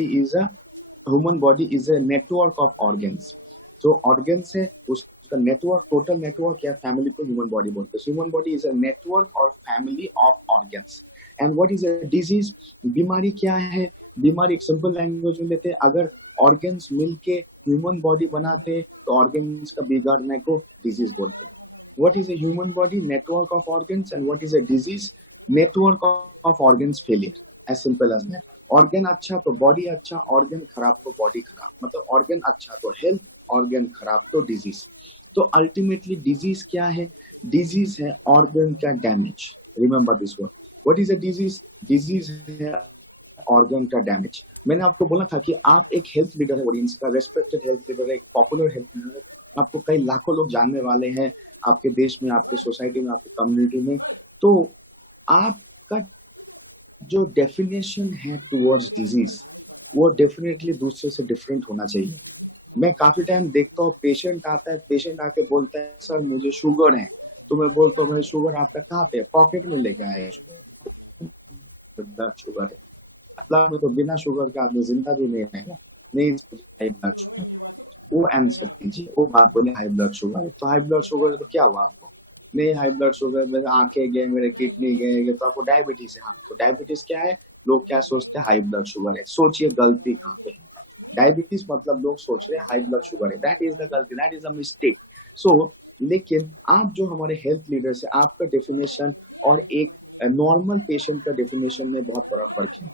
is a human body is a network of organs. जो organs है उसका network, total network या family को ह्यूमन बॉडी बोलते हैं। Human body is a network और family of organs. And what is a disease? बीमारी क्या है? बीमारी एक सिंपल लैंग्वेज में लेते हैं, अगर ऑर्गन्स मिलके ह्यूमन बॉडी बनाते तो ऑर्गन्स का बिगाड़ने को डिजीज बोलते हैं। What is a human body? Network of organs. And what is a disease? Network of organs failure, as simple as that. Organ अच्छा तो बॉडी अच्छा, ऑर्गन खराब तो बॉडी खराब। मतलब ऑर्गन अच्छा तो हेल्थ, ऑर्गन खराब तो डिजीज। तो अल्टीमेटली डिजीज क्या है? डिजीज है ऑर्गन का damage. Remember this word. What is a disease? Disease है ऑर्गन का डैमेज। मैंने आपको बोला था कि आप एक हेल्थ लीडर है ऑडियंस का, रेस्पेक्टेड हेल्थ लीडर है, एक पॉपुलर हेल्थ लीडर है, आपको कई लाखों लोग जानने वाले हैं आपके देश में, आपके सोसाइटी में, आपके कम्युनिटी में। तो आपका जो डेफिनेशन है टुवर्ड्स डिजीज वो डेफिनेटली दूसरे से डिफरेंट होना चाहिए। मैं काफी टाइम देखता हूँ पेशेंट आता है, पेशेंट आके बोलता है सर मुझे शुगर है, तो मैं बोलता हूँ भाई शुगर आपका कहाँ पे? पॉकेट में लेके आए शुगर है। अल्लाह में तो बिना शुगर के आदमी जिंदा भी नहीं रहेगा। नहीं हाई ब्लड शुगर, वो आंसर कीजिए। वो बात बोले हाई ब्लड शुगर है, तो हाई ब्लड शुगर है तो क्या हुआ आपको? नहीं हाई ब्लड शुगर, मेरे आंखें गए, मेरे किडनी गए, तो आपको डायबिटीज है। हाँ, तो डायबिटीज क्या है? लोग क्या सोचते हैं? हाई ब्लड शुगर है। सोचिए गलती कहाँ पे है। डायबिटीज मतलब लोग सोच रहे हैं हाई ब्लड शुगर है, दैट इज द गलती, दैट इज द मिस्टेक। सो लेकिन आप जो हमारे हेल्थ लीडर्स है, आपका डेफिनेशन और एक नॉर्मल पेशेंट का डेफिनेशन में बहुत बड़ा फर्क है।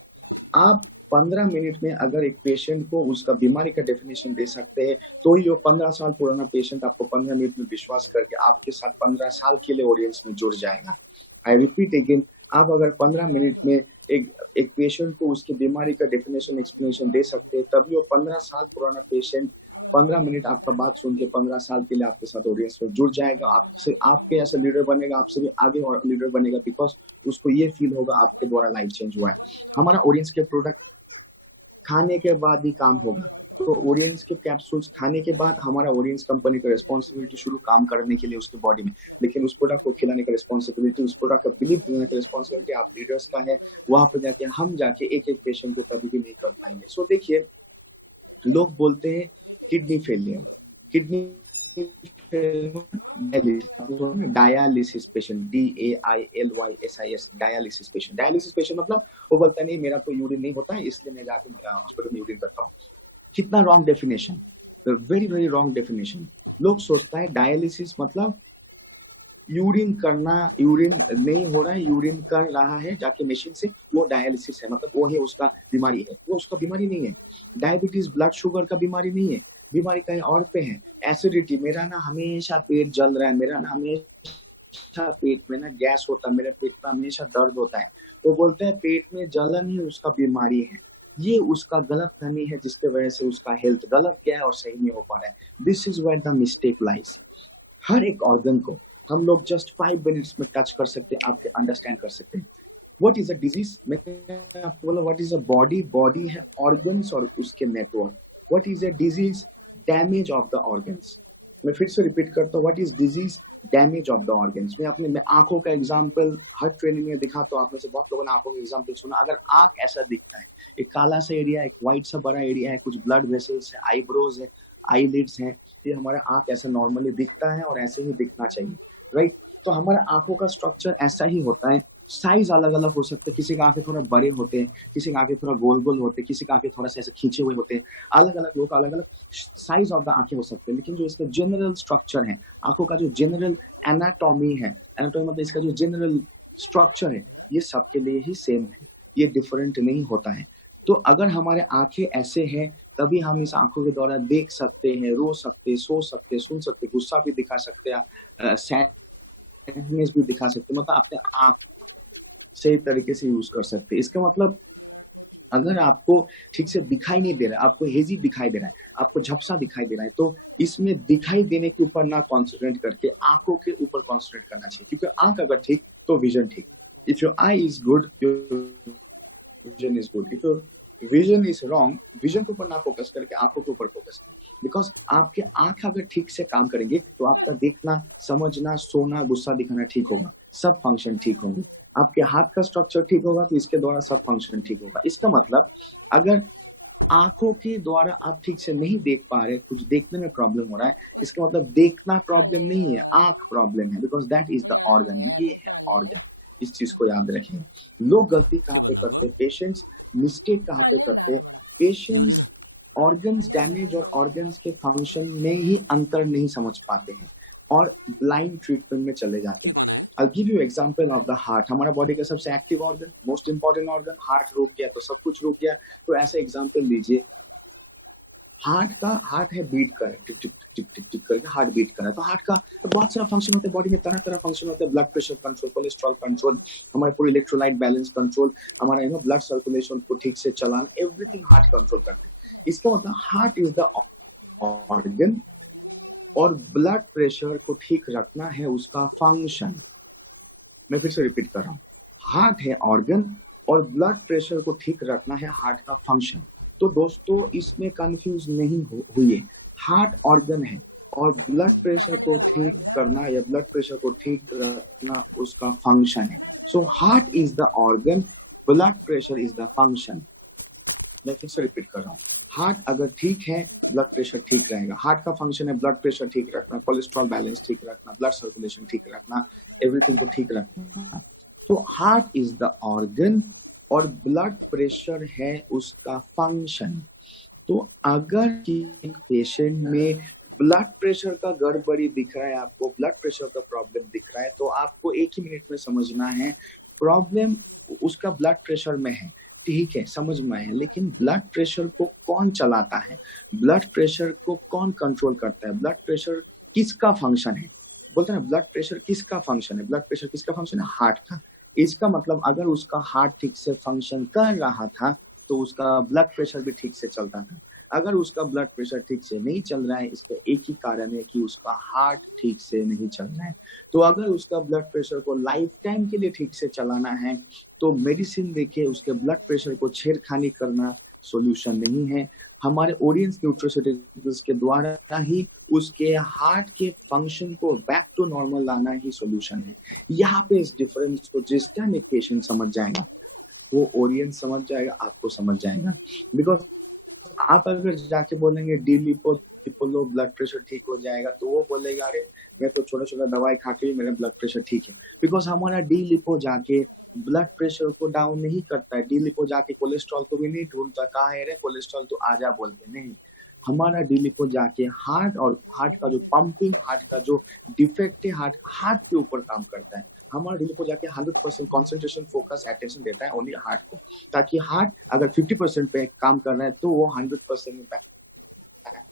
आप 15 मिनट में अगर एक पेशेंट को उसका बीमारी का डेफिनेशन दे सकते हैं, तो ही वो 15 साल पुराना पेशेंट आपको 15 मिनट में विश्वास करके आपके साथ 15 साल के लिए ऑडियंस में जुड़ जाएगा। आई रिपीट अगेन, आप अगर 15 मिनट में एक पेशेंट को उसकी बीमारी का डेफिनेशन एक्सप्लेनेशन दे सकते हैं, तभी वो 15 साल पुराना पेशेंट 15 मिनट आपका बात सुन के 15 साल के लिए आपके साथ ऑडियंस में जुड़ जाएगा। आपसे आपके ऐसा लीडर बनेगा, आपसे भी आगे और लीडर बनेगा, बिकॉज उसको ये फील होगा आपके द्वारा लाइफ चेंज हुआ है। हमारा ऑडियंस के प्रोडक्ट खाने के बाद ही काम होगा। तो ऑडियंस के कैप्सूल्स खाने के बाद हमारा ऑडियंस कंपनी का रिस्पॉन्सिबिलिटी शुरू काम करने के लिए उसके बॉडी में, लेकिन उस प्रोडक्ट को खिलाने का रिस्पॉन्सिबिलिटी, उस प्रोडक्ट का बिलीव देने का रिस्पॉन्सिबिलिटी आप लीडर्स का है। वहां पर जाके हम जाके एक एक पेशेंट को कभी भी नहीं कर पाएंगे। सो देखिए, लोग बोलते हैं kidney failure, kidney dialysis patient, DAILYSIS, dialysis patient. Dialysis patient मतलब वो बोलता नहीं मेरा कोई यूरिन नहीं होता है इसलिए मैं जाके हॉस्पिटल में यूरिन करता हूँ। कितना wrong definition, very very wrong definition. लोग सोचता है डायलिसिस मतलब यूरिन करना, यूरिन नहीं हो रहा है, यूरिन कर रहा है जाके मशीन से, वो डायलिसिस है, मतलब वो है उसका बीमारी है। वो उसका बीमारी नहीं है। डायबिटीज ब्लड शुगर का बीमारी नहीं है, बीमारी कहीं और पे है। एसिडिटी, मेरा ना हमेशा पेट जल रहा है, मेरा ना हमेशा पेट में ना गैस होता है, मेरे पेट में हमेशा दर्द होता है। वो बोलते हैं पेट में जलन ही उसका बीमारी है। ये उसका गलत फहमी है जिसके वजह से उसका हेल्थ गलत गया है और सही नहीं हो पा रहा है। This is where the mistake lies. हर एक ऑर्गन को हम लोग जस्ट 5 मिनट्स में टच कर सकते हैं, आपके अंडरस्टैंड कर सकते हैं। What is a disease? मैंने आपको बोला what is a body, body है ऑर्गन्स और उसके network. What is a disease? Damage of the organs. मैं फिर से रिपीट करता हूँ, what is disease? Damage of the organs. मैं आंखों का एग्जाम्पल हर ट्रेनिंग में दिखाता हूँ। आप में से बहुत लोगों ने आंखों का एग्जाम्पल सुना। अगर आंख ऐसा दिखता है, एक काला सा एरिया, एक व्हाइट सा बड़ा एरिया है, कुछ ब्लड वेसल्स है, आईब्रोज है, आईलिड्स है, ये हमारा आंख ऐसा नॉर्मली दिखता है और ऐसे ही दिखना चाहिए, राइट? तो हमारा आंखों का स्ट्रक्चर ऐसा ही होता है। साइज अलग अलग हो सकते हैं, किसी का आंखें थोड़ा बड़े होते हैं, किसी का आंखें थोड़ा गोल गोल होते हैं, किसी का आंखें थोड़ा सा ऐसे खींचे हुए होते हैं। अलग अलग लोग अलग अलग साइज ऑफ द आंखें हो सकते हैं, लेकिन जो इसका जनरल स्ट्रक्चर है, आंखों का जो जनरल एनाटॉमी है, एनाटॉमी मतलब इसका जो जनरल स्ट्रक्चर है, ये सबके लिए ही सेम है, ये डिफरेंट नहीं होता है। तो अगर हमारे आंखें ऐसे हैं, तभी हम इस आंखों के द्वारा देख सकते हैं, रो सकते, सो सकते, सुन सकते, गुस्सा भी दिखा सकते हैं, सैडनेस भी दिखा सकते हैं। मतलब अपने आंख सही तरीके से यूज कर सकते हैं। इसका मतलब अगर आपको ठीक से दिखाई नहीं दे रहा है, आपको हेजी दिखाई दे रहा है, आपको झपसा दिखाई दे रहा है, तो इसमें दिखाई देने के ऊपर ना कॉन्सेंट्रेट करके आंखों के ऊपर कॉन्सेंट्रेट करना चाहिए, क्योंकि आंख अगर ठीक तो विजन ठीक। If your I is good, your vision is good. If your vision is wrong, vision के ऊपर ना फोकस करके आंखों के ऊपर फोकस करें। बिकॉज आपके आंख अगर ठीक से काम करेंगे तो आपका देखना, समझना, सोना, गुस्सा दिखाना ठीक होगा, सब फंक्शन ठीक होंगे। आपके हाथ का स्ट्रक्चर ठीक होगा तो इसके द्वारा सब फंक्शन ठीक होगा। इसका मतलब अगर आंखों के द्वारा आप ठीक से नहीं देख पा रहे, कुछ देखने में प्रॉब्लम हो रहा है, इसका मतलब देखना प्रॉब्लम नहीं है, आंख प्रॉब्लम है, because that is the organ, ये है ऑर्गन। इस चीज को याद रखें। लोग गलती कहाँ पे करते, पेशेंट्स मिस्टेक कहाँ पे करते, पेशेंट्स ऑर्गन्स डैमेज और ऑर्गन्स के फंक्शन में ही अंतर नहीं समझ पाते हैं और ब्लाइंड ट्रीटमेंट में चले जाते हैं। I'll give you example of the heart। हमारा बॉडी का सबसे active organ, most important organ, heart रुक गया तो सब कुछ रुक गया। तो ऐसे एग्जांपल लीजिए, हार्ट है, बीट कर टिक टिक टिक टिक टिक करके हार्ट बीट कर रहा है, तो हार्ट का तो बहुत सारा फंक्शन होता है बॉडी में, तरह तरह फंक्शन होते हैं, blood pressure control, cholesterol control, हमारे पूरे इलेक्ट्रोलाइट बैलेंस कंट्रोल, हमारा ब्लड सर्कुलेशन को ठीक से चलाना, एवरीथिंग हार्ट कंट्रोल करते हैं। इसका मतलब हार्ट इज द ऑर्गन और ब्लड प्रेशर को ठीक रखना है उसका फंक्शन। मैं फिर से रिपीट कर रहा हूँ, हार्ट है ऑर्गन और ब्लड प्रेशर को ठीक रखना है हार्ट का फंक्शन। तो दोस्तों इसमें कंफ्यूज नहीं हुई, हार्ट ऑर्गन है और ब्लड प्रेशर को ठीक करना या ब्लड प्रेशर को ठीक रखना उसका फंक्शन है। So heart is the organ, blood pressure is the function. मैं फिर से रिपीट कर रहा हूँ, हार्ट अगर ठीक है ब्लड प्रेशर ठीक रहेगा, हार्ट का फंक्शन है ब्लड प्रेशर ठीक रखना, कोलेस्ट्रॉल बैलेंस ठीक रखना, ब्लड सर्कुलेशन ठीक रखना, एवरीथिंग को ठीक रखना। तो हार्ट इज द ऑर्गन और ब्लड प्रेशर है उसका फंक्शन। तो अगर एक पेशेंट में ब्लड प्रेशर का गड़बड़ी दिख रहा है, आपको ब्लड प्रेशर का प्रॉब्लम दिख रहा है, तो आपको एक ही मिनट में समझना है प्रॉब्लम उसका ब्लड प्रेशर में है, ठीक है, समझ में आया। लेकिन ब्लड प्रेशर को कौन चलाता है, ब्लड प्रेशर को कौन कंट्रोल करता है, ब्लड प्रेशर किसका फंक्शन है, बोलते हैं ब्लड प्रेशर किसका फंक्शन है, ब्लड प्रेशर किसका फंक्शन है, हार्ट का। इसका मतलब अगर उसका हार्ट ठीक से फंक्शन कर रहा था तो उसका ब्लड प्रेशर भी ठीक से चलता था। अगर उसका ब्लड प्रेशर ठीक से नहीं चल रहा है, इसका एक ही कारण है कि उसका हार्ट ठीक से नहीं चल रहा है। तो अगर उसका ब्लड प्रेशर को लाइफ टाइम के लिए ठीक से चलाना है तो मेडिसिन देके उसके ब्लड प्रेशर को छेड़खानी करना सॉल्यूशन नहीं है। हमारे ओरिएंस न्यूट्रोस्यूटिकल्स के द्वारा ही उसके हार्ट के फंक्शन को बैक टू नॉर्मल लाना ही सॉल्यूशन है। यहाँ पे इस डिफरेंस को जिस टाइम एक पेशेंट समझ जाएगा, वो ओरिएंस समझ जाएगा, आपको समझ जाएगा। बिकॉज आप अगर जाके बोलेंगे D lipo low blood pressure ठीक हो जाएगा, तो वो बोलेगा अरे मैं तो छोटा छोटा दवाई खा के मेरा ब्लड प्रेशर ठीक है। बिकॉज हमारा डी लिपो जाके ब्लड प्रेशर को डाउन नहीं करता है, डी लिपो जाके कोलेस्ट्रॉल को भी नहीं ढूंढता, कहाँ है रे कोलेस्ट्रॉल तो आजा बोलते नहीं। हमारा डी लिपो जाके हार्ट और हार्ट का जो पंपिंग, हार्ट का जो डिफेक्ट है, हार्ट के ऊपर काम करता है। हमारा डी लिपो जाके 100% कंसंट्रेशन, फोकस, अटेंशन देता है ओनली हार्ट को, ताकि हार्ट अगर 50% पे काम कर रहा है तो वो 100% में बैक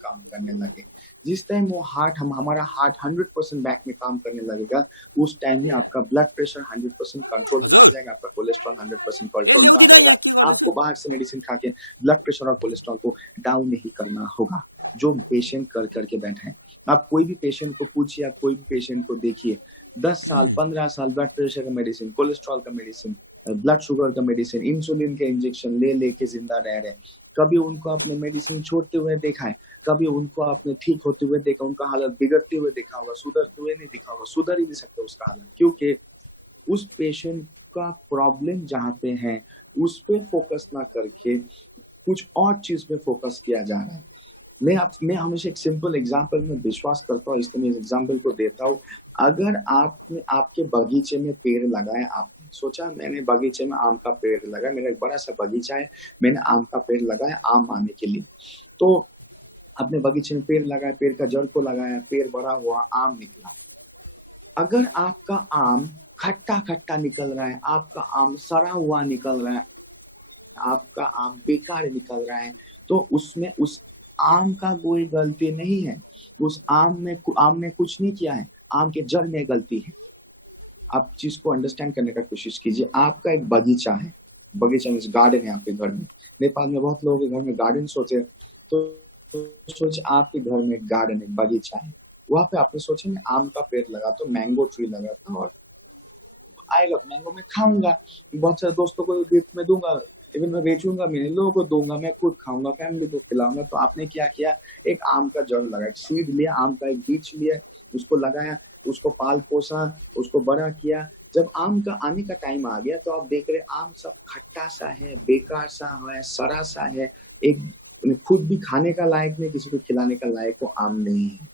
काम करने लगे। जिस टाइम वो हमारा हार्ट 100% बैक में काम करने लगेगा, उस टाइम ही आपका ब्लड प्रेशर 100% कंट्रोल में आ जाएगा, आपका कोलेस्ट्रॉल 100% कंट्रोल में आ जाएगा। आपको बाहर से मेडिसिन खा के ब्लड प्रेशर और कोलेस्ट्रॉल को डाउन नहीं करना होगा, जो पेशेंट कर करके बैठे हैं। आप कोई भी पेशेंट को पूछिए, आप कोई भी पेशेंट को देखिए, 10 साल 15 साल ब्लड प्रेशर का मेडिसिन, कोलेस्ट्रॉल का मेडिसिन, ब्लड शुगर का मेडिसिन, इंसुलिन के इंजेक्शन ले लेके जिंदा रह रहे। कभी उनको अपने मेडिसिन छोड़ते हुए देखा है, कभी उनको आपने ठीक होते हुए देखा, उनका हालत बिगड़ते हुए देखा होगा, सुधरते हुए नहीं दिखा होगा, सुधर ही नहीं सकता उसका हालत, क्योंकि उस पेशेंट का प्रॉब्लम जहाँ पे है उस पे फोकस ना करके कुछ और चीज पे फोकस किया जा रहा है। मैं हमेशा एक सिंपल एग्जांपल में विश्वास करता हूँ, इसलिए मैं इस एग्जांपल को देता हूँ। अगर आपने आपके बगीचे में पेड़ लगाया, आपने सोचा मैंने बगीचे में आम का पेड़ लगाया, मेरा एक बड़ा सा बगीचा है, मैंने आम का पेड़ लगाया आम आने के लिए। तो अपने बगीचे में पेड़ लगाया, पेड़ का जड़ को लगाया, पेड़ बड़ा हुआ, आम निकला। अगर आपका आम खट्टा खट्टा निकल रहा है, आपका आम सड़ा हुआ निकल रहा है, आपका आम बेकार निकल रहा है, तो उसमें उस आम का कोई गलती नहीं है, उस आम ने कुछ नहीं किया है, आम के जड़ में गलती है। आप चीज को अंडरस्टैंड करने का कोशिश कीजिए। आपका एक बगीचा है, बगीचा में गार्डन है आपके घर में। नेपाल में बहुत लोगों के घर में गार्डन सोचे, तो सोचे आपके घर में गार्डन है, बगीचा है, वहां पे आपने सोचे मैं आम का पेड़ लगा तो मैंगो ट्री लगाता और आएगा तो मैंगो मैं खाऊंगा, बहुत सारे दोस्तों को गिफ्ट में दूंगा, इवन मैं बेचूंगा, मेरे लोगों को दूंगा, मैं खुद खाऊंगा, फैमिली को खिलाऊंगा। तो आपने क्या किया, एक आम का जड़ लगाया, सीड लिया, आम का एक बीज लिया, उसको लगाया, उसको पाल पोसा, उसको बड़ा किया। जब आम का आने का टाइम आ गया तो आप देख रहे आम सब खट्टा सा है, बेकार सा है, सड़ा सा है, एक उन्हें खुद भी खाने का लायक नहीं, किसी को खिलाने का लायक वो आम नहीं है।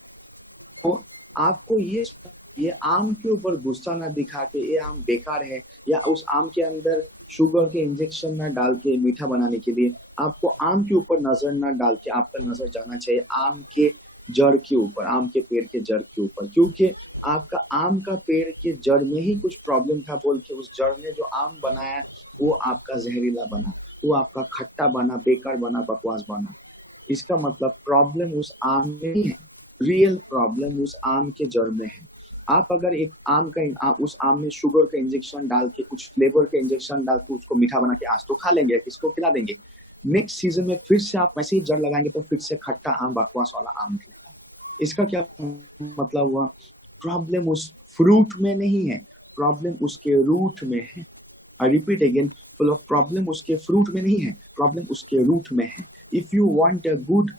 तो आपको ये आम के ऊपर गुस्सा ना दिखा के ये आम बेकार है, या उस आम के अंदर शुगर के इंजेक्शन ना डाल के मीठा बनाने के लिए आपको आम के ऊपर नजर ना डाल के आपका नजर जाना चाहिए आम के जड़ के ऊपर, आम के पेड़ के जड़ के ऊपर, क्योंकि आपका आम का पेड़ के जड़ में ही कुछ प्रॉब्लम था बोल के उस जड़ ने जो आम बनाया वो आपका जहरीला बना, वो आपका खट्टा बना, बेकार बना, बकवास बना। इसका मतलब प्रॉब्लम उस आम में ही है, रियल प्रॉब्लम उस आम के जड़ में है। आप अगर एक आम का उस आम में शुगर का इंजेक्शन डाल के, कुछ फ्लेवर का इंजेक्शन डाल के उसको मीठा बना के आज तो खा लेंगे, किसको खिला देंगे, नेक्स्ट सीजन में फिर से आप वैसे ही जड़ लगाएंगे तो फिर से खट्टा आम, बकवास वाला आम निकलेगा। इसका क्या मतलब हुआ, प्रॉब्लम उस फ्रूट में नहीं है, प्रॉब्लम उसके रूट में है। आई रिपीट अगेन, प्रॉब्लम उसके फ्रूट में नहीं है, प्रॉब्लम उसके रूट में है। If you want a good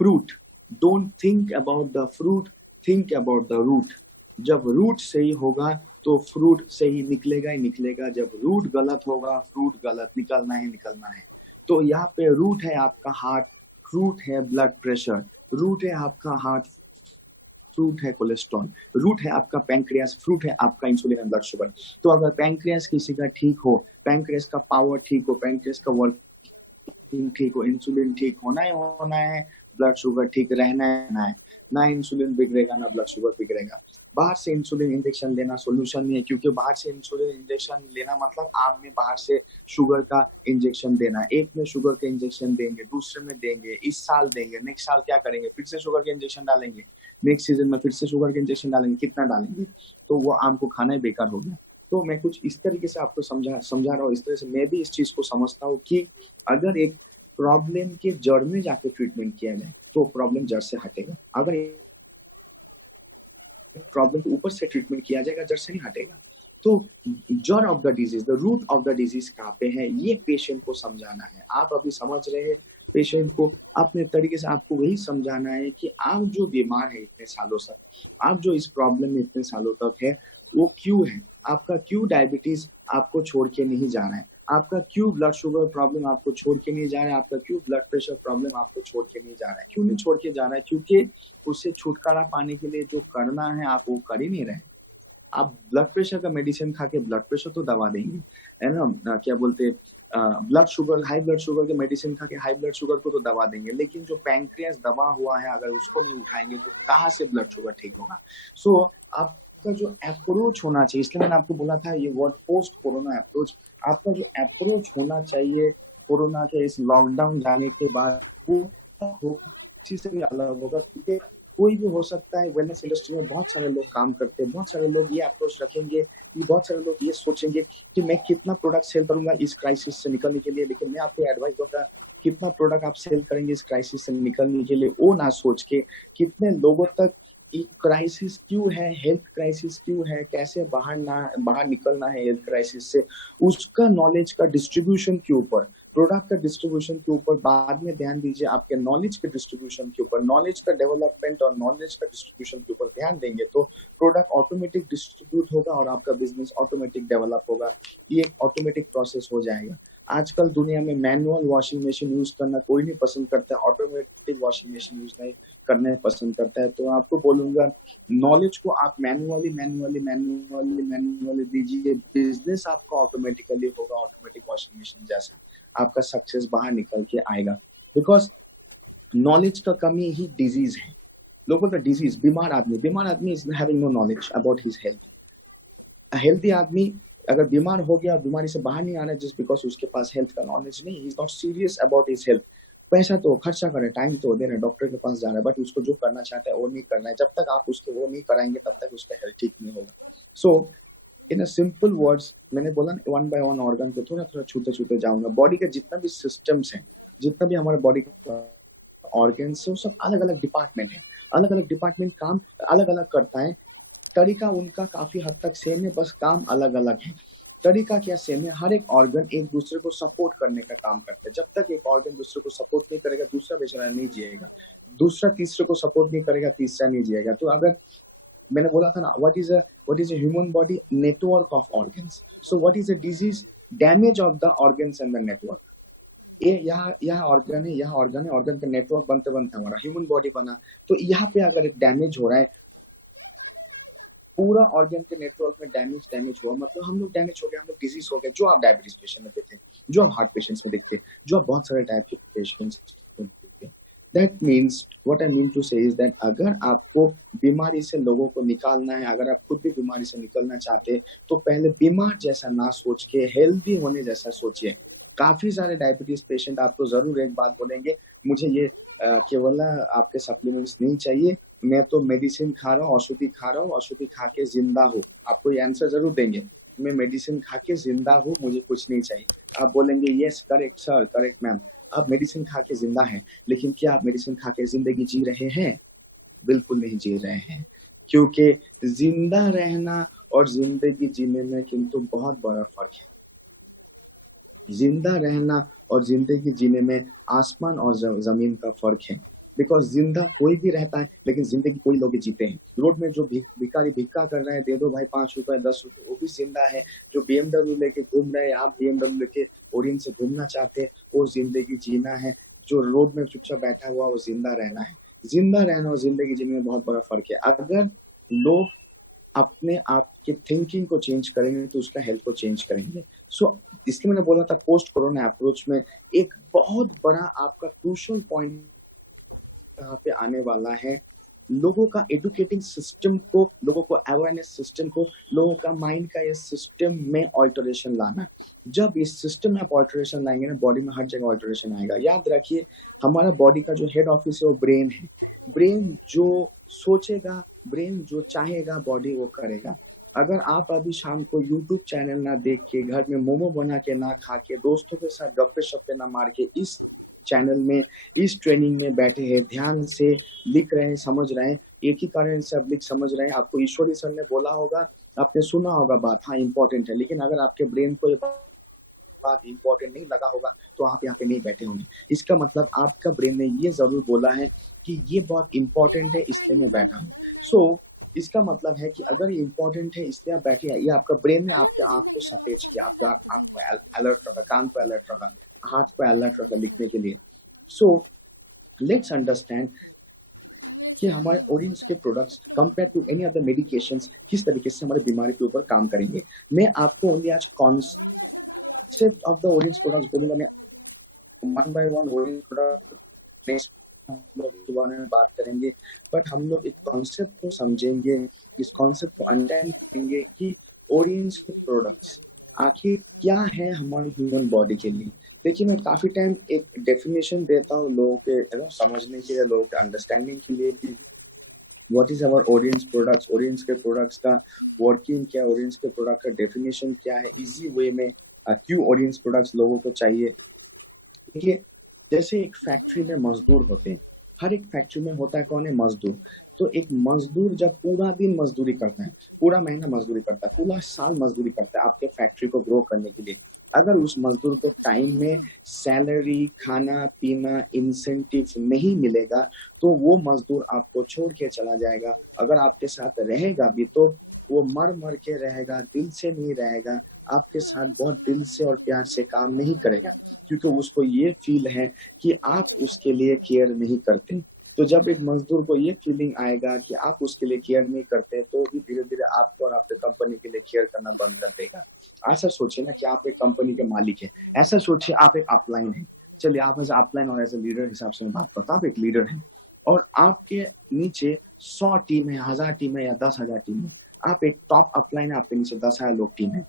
fruit, don't think about the fruit, think about the root. जब रूट सही होगा तो फ्रूट सही निकलेगा ही निकलेगा, जब रूट गलत होगा फ्रूट गलत निकलना ही निकलना है। तो यहाँ पे रूट है आपका हार्ट, रूट है ब्लड प्रेशर, रूट है आपका हार्ट, फ्रूट है कोलेस्ट्रॉल, रूट है आपका पैंक्रियास, फ्रूट है आपका इंसुलिन एंड ब्लड शुगर। तो अगर पैंक्रियास किसी का ठीक हो, पैंक्रियास का पावर ठीक हो, पैंक्रियास का वर्क ठीक हो, इंसुलिन ठीक होना ही होना है, ब्लड शुगर ठीक रहना है, ना इंसुलिन बिगड़ेगा ना ब्लड शुगर बिगड़ेगा। बाहर से इंसुलिन इंजेक्शन लेना सोल्यूशन नहीं है, क्योंकि बाहर से इंसुलिन इंजेक्शन लेना मतलब आम में बाहर से शुगर का इंजेक्शन देना। एक में शुगर का इंजेक्शन देंगे, दूसरे में देंगे, इस साल देंगे, नेक्स्ट साल क्या करेंगे, फिर से शुगर के इंजेक्शन डालेंगे, नेक्स्ट सीजन में फिर से शुगर के इंजेक्शन डालेंगे, कितना डालेंगे, तो वो आम को खाना ही बेकार हो गया। तो मैं कुछ इस तरीके से आपको समझा रहा हूँ, इस तरह से मैं भी इस चीज को समझता हूँ कि अगर एक प्रॉब्लम के जड़ में जाके ट्रीटमेंट किया जाए तो प्रॉब्लम जड़ से हटेगा, अगर प्रॉब्लम को ऊपर से ट्रीटमेंट किया जाएगा जड़ से नहीं हटेगा। तो जड़ of the disease, the root of the disease कहाँ पे है, ये पेशेंट को समझाना है। आप अभी समझ रहे हैं पेशेंट को, अपने तरीके से आपको वही समझाना है कि आप जो बीमार है इतने सालों से, आप जो इस प्रॉब्लम में इतने सालों तक है वो क्यों है, आपका क्यों डायबिटीज आपको छोड़ के नहीं जा रहा है, आपका क्यों ब्लड शुगर प्रॉब्लम आपको छोड़ के नहीं जा रहा है, आपका क्यों ब्लड प्रेशर प्रॉब्लम आपको छोड़ के नहीं जा रहा है, क्यों नहीं छोड़ के जा रहा है, क्योंकि उससे छुटकारा पाने के लिए जो करना है आप वो कर ही नहीं रहे। आप ब्लड प्रेशर का मेडिसिन खा के ब्लड प्रेशर तो दबा देंगे, है ना, क्या बोलते, blood sugar, high blood sugar के मेडिसिन खा के हाई ब्लड शुगर को तो दबा देंगे, लेकिन जो पैंक्रियास दबा हुआ है अगर उसको नहीं उठाएंगे तो कहाँ से ब्लड शुगर ठीक होगा। सो आपका जो अप्रोच होना चाहिए, इसलिए मैंने आपको बोला था ये वर्ड पोस्ट कोरोना अप्रोच, आपका जो अप्रोच होना चाहिए कोरोना के इस लॉकडाउन जाने के बाद वो किसी से भी अलग होगा, क्योंकि कोई भी हो सकता है। वेलनेस इंडस्ट्री में बहुत सारे लोग काम करते हैं, बहुत सारे लोग ये अप्रोच रखेंगे कि बहुत सारे लोग ये सोचेंगे कि मैं कितना प्रोडक्ट सेल करूंगा इस क्राइसिस से निकलने के लिए, लेकिन मैं आपको एडवाइस दूंगा कितना प्रोडक्ट आप सेल करेंगे इस क्राइसिस से निकलने के लिए, वो ना सोच के कितने लोगों तक क्राइसिस क्यों है, हेल्थ क्राइसिस क्यों है, कैसे बाहर निकलना है हेल्थ क्राइसिस से, उसका नॉलेज का डिस्ट्रीब्यूशन के ऊपर, प्रोडक्ट का डिस्ट्रीब्यूशन के ऊपर बाद में ध्यान दीजिए, आपके नॉलेज के डिस्ट्रीब्यूशन के ऊपर, नॉलेज का डेवलपमेंट और नॉलेज का डिस्ट्रीब्यूशन के ऊपर ध्यान देंगे तो प्रोडक्ट ऑटोमेटिक डिस्ट्रीब्यूट होगा और आपका बिजनेस ऑटोमेटिक डेवलप होगा। ये एक ऑटोमेटिक प्रोसेस हो जाएगा। आजकल दुनिया में मैनुअल वॉशिंग मशीन यूज करना कोई नहीं पसंद करता, ऑटोमेटिक वॉशिंग मशीन यूज नहीं करना पसंद करता है। तो आपको बोलूंगा नॉलेज को आप मैनुअली दीजिए, बिजनेस आपका ऑटोमेटिकली होगा, ऑटोमेटिक वॉशिंग मशीन जैसा आपका सक्सेस बाहर निकल के आएगा। बिकॉज नॉलेज का कमी ही डिजीज है। लोगों का डिजीज, बीमार आदमी is having no knowledge about his health. Healthy आदमी अगर बीमार हो गया, बीमारी से बाहर नहीं आना जस्ट बिकॉज उसके पास हेल्थ का नॉलेज नहीं, he is not serious about his health. पैसा तो खर्चा करे, टाइम तो दे रहे, डॉक्टर के पास जा रहा है, बट उसको जो करना चाहता है वो नहीं करना है। जब तक आप उसको वो नहीं कराएंगे तब तक उसका हेल्थ ठीक नहीं होगा। सो इन अ सिंपल वर्ड्स, मैंने बोला ना वन बाय वन ऑर्गन को थोड़ा थोड़ा छूते जाऊंगा। बॉडी के जितना भी सिस्टम्स हैं, जितना भी हमारे बॉडी का ऑर्गन से, वो सब अलग अलग डिपार्टमेंट है, अलग अलग डिपार्टमेंट काम अलग अलग करता है। तरीका उनका काफी हद तक सेम है, बस काम अलग अलग है। तरीका क्या सेम है, हर एक ऑर्गन एक दूसरे को सपोर्ट करने का काम करता है। जब तक एक ऑर्गन दूसरे को सपोर्ट नहीं करेगा दूसरा बेचारा नहीं जिएगा, दूसरा तीसरे को सपोर्ट नहीं करेगा तीसरा नहीं जिएगा। तो अगर मैंने बोला था ना, what is a human body, network of organs. So what is a disease, damage of the organs and the network. ये यह ऑर्गन है, ऑर्गन का नेटवर्क बनते बनते हमारा ह्यूमन बॉडी बना। तो यहाँ पे अगर एक डैमेज हो रहा है, पूरा ऑर्गन के नेटवर्क में डैमेज हुआ, मतलब हम लोग डैमेज हो गए, हम लोग डिजीज हो गए, जो आप डायबिटीज पेशेंट में देखते हैं, जो आप हार्ट पेशेंट्स में देखते हैं, जो आप बहुत सारे टाइप के पेशेंट्स में देखते हैं। That means what I mean to say is that अगर आपको बीमारी से लोगों को निकालना है, अगर आप खुद भी बीमारी से निकलना चाहते हैं, तो पहले बीमार जैसा ना सोच के हेल्दी होने जैसा सोचिए। काफी सारे डायबिटीज पेशेंट आपको जरूर एक बात बोलेंगे, मुझे ये केवल आपके सप्लीमेंट्स नहीं चाहिए, मैं तो मेडिसिन खा रहा हूँ, औषधि खा रहा हूँ, औषधि खा के जिंदा हूँ। आपको ये आंसर जरूर देंगे, मैं मेडिसिन खा के जिंदा हूँ, मुझे कुछ नहीं चाहिए। आप बोलेंगे yes correct sir, correct ma'am, आप मेडिसिन खा के जिंदा हैं, लेकिन क्या आप मेडिसिन खा के जिंदगी जी रहे हैं? बिल्कुल नहीं जी रहे हैं, क्योंकि जिंदा रहना और जिंदगी जीने में किंतु बहुत बड़ा फर्क है। जिंदा रहना और जिंदगी जीने में आसमान और जमीन का फर्क है। बिकॉज जिंदा कोई भी रहता है, लेकिन जिंदगी कोई लोग जीते हैं। रोड में जो भिखारी भिक्का कर रहे हैं, दे दो भाई 5 रुपए 10 रुपए, वो भी जिंदा है। जो BMW लेके घूम रहे हैं, आप BMW लेके ओरियन से घूमना चाहते हैं, वो जिंदगी जीना है। जो रोड में चुपचाप बैठा हुआ, वो जिंदा रहना है। जिंदा रहना और जिंदगी जीने में बहुत बड़ा फर्क है। अगर लोग अपने आप के थिंकिंग को चेंज करेंगे, तो उसका हेल्थ को चेंज करेंगे। सो इसलिए मैंने बोला था पोस्ट कोरोना अप्रोच में एक बहुत बड़ा आपका क्रूशियल पॉइंट यहाँ पे आने वाला है। लोगों का एडुकेटिंग सिस्टम को, लोगों को अवेयरनेस सिस्टम को, लोगों का माइंड का ये सिस्टम में ऑल्टरेशन लाना। जब इस सिस्टम में आप ऑल्टरेशन लाएंगे ना, बॉडी में हर जगह ऑल्टरेशन आएगा। याद रखिए, हमारा बॉडी का जो हेड ऑफिस है वो ब्रेन है। ब्रेन जो सोचेगा, ब्रेन जो चाहेगा, बॉडी वो करेगा। अगर आप अभी शाम को यूट्यूब चैनल ना देख के, घर में मोमो बना के ना खा के, दोस्तों के साथ गप्पे शप्पे ना मार के, इस चैनल में, इस ट्रेनिंग में बैठे हैं, ध्यान से लिख रहे हैं, समझ रहे हैं, एक ही कारण से आप लिख समझ रहे हैं। आपको ईश्वरी सर ने बोला होगा, आपने सुना होगा बात, हाँ इंपॉर्टेंट है, लेकिन अगर आपके ब्रेन को ये बात इंपॉर्टेंट नहीं लगा होगा, तो आप यहाँ पे नहीं बैठे होंगे। इसका मतलब आपका ब्रेन ने ये जरूर बोला है कि ये बहुत इंपॉर्टेंट है, इसलिए मैं बैठा हूँ। सो इसका मतलब है कि अगर ये इंपॉर्टेंट है इसलिए आप बैठे हैं, ये आपका ब्रेन ने आपके आंख को सतेज किया, आपका आपको अलर्ट रखा, कान को अलर्ट रखा, हाथ पे अलर्ट रखा लिखने के लिए। सो लेट्स अंडरस्टैंड कि हमारे ओरियंस के products compare to any other medications किस तरीके से हमारे बीमारी के ऊपर काम करेंगे। मैं आपको ओनली आज कॉन्सेप्ट ऑफ द ओरियंस प्रोडक्ट्स बोलूंगा। मैं वन बाय वन ओरियंस प्रोडक्ट हम लोग के बारे में बात करेंगे, बट हम लोग एक कॉन्सेप्ट को समझेंगे, इस कॉन्सेप्ट को अंडरस्टैंड करेंगे कि ओरियंस के प्रोडक्ट्स आखिर क्या है हमारे ह्यूमन बॉडी के लिए। देखिए, मैं काफी टाइम एक डेफिनेशन देता हूँ लोगों के समझने के लिए, लोगों के अंडरस्टैंडिंग के लिए कि व्हाट इज अवर ओरियंस प्रोडक्ट्स, ओरियंस के प्रोडक्ट्स का वर्किंग क्या, ओरियंस के प्रोडक्ट का डेफिनेशन क्या है, इजी वे में क्यों ओरियंस प्रोडक्ट्स लोगों को चाहिए। देखिए, जैसे एक फैक्ट्री में मजदूर होते हैं, हर एक फैक्ट्री में होता है कौन है? मजदूर। तो एक मजदूर जब पूरा दिन मजदूरी करता है, पूरा महीना मजदूरी करता है, पूरा साल मजदूरी करता है आपके फैक्ट्री को ग्रो करने के लिए, अगर उस मजदूर को टाइम में सैलरी, खाना पीना, इंसेंटिव नहीं मिलेगा, तो वो मजदूर आपको छोड़ के चला जाएगा। अगर आपके साथ रहेगा भी तो वो मर मर के रहेगा, दिल से नहीं रहेगा, आपके साथ बहुत दिल से और प्यार से काम नहीं करेगा, क्योंकि उसको ये फील है कि आप उसके लिए केयर नहीं करते। तो जब एक मजदूर को ये फीलिंग आएगा कि आप उसके लिए केयर नहीं करते, तो भी धीरे धीरे आपको और आपके कंपनी के लिए केयर करना बंद कर देगा। ऐसा सोचिए ना कि आप एक कंपनी के मालिक हैं, ऐसा सोचिए आप एक अपलाइन हैं। चलिए, आप एज अपलाइन और एज ए लीडर हिसाब से मैं बात करता हूँ, आप एक लीडर हैं और आपके नीचे 100 टीम है, 1000 टीम है या 10,000 टीम है। आप एक टॉप अपलाइन है, आपके नीचे 10,000 लोग टीम है।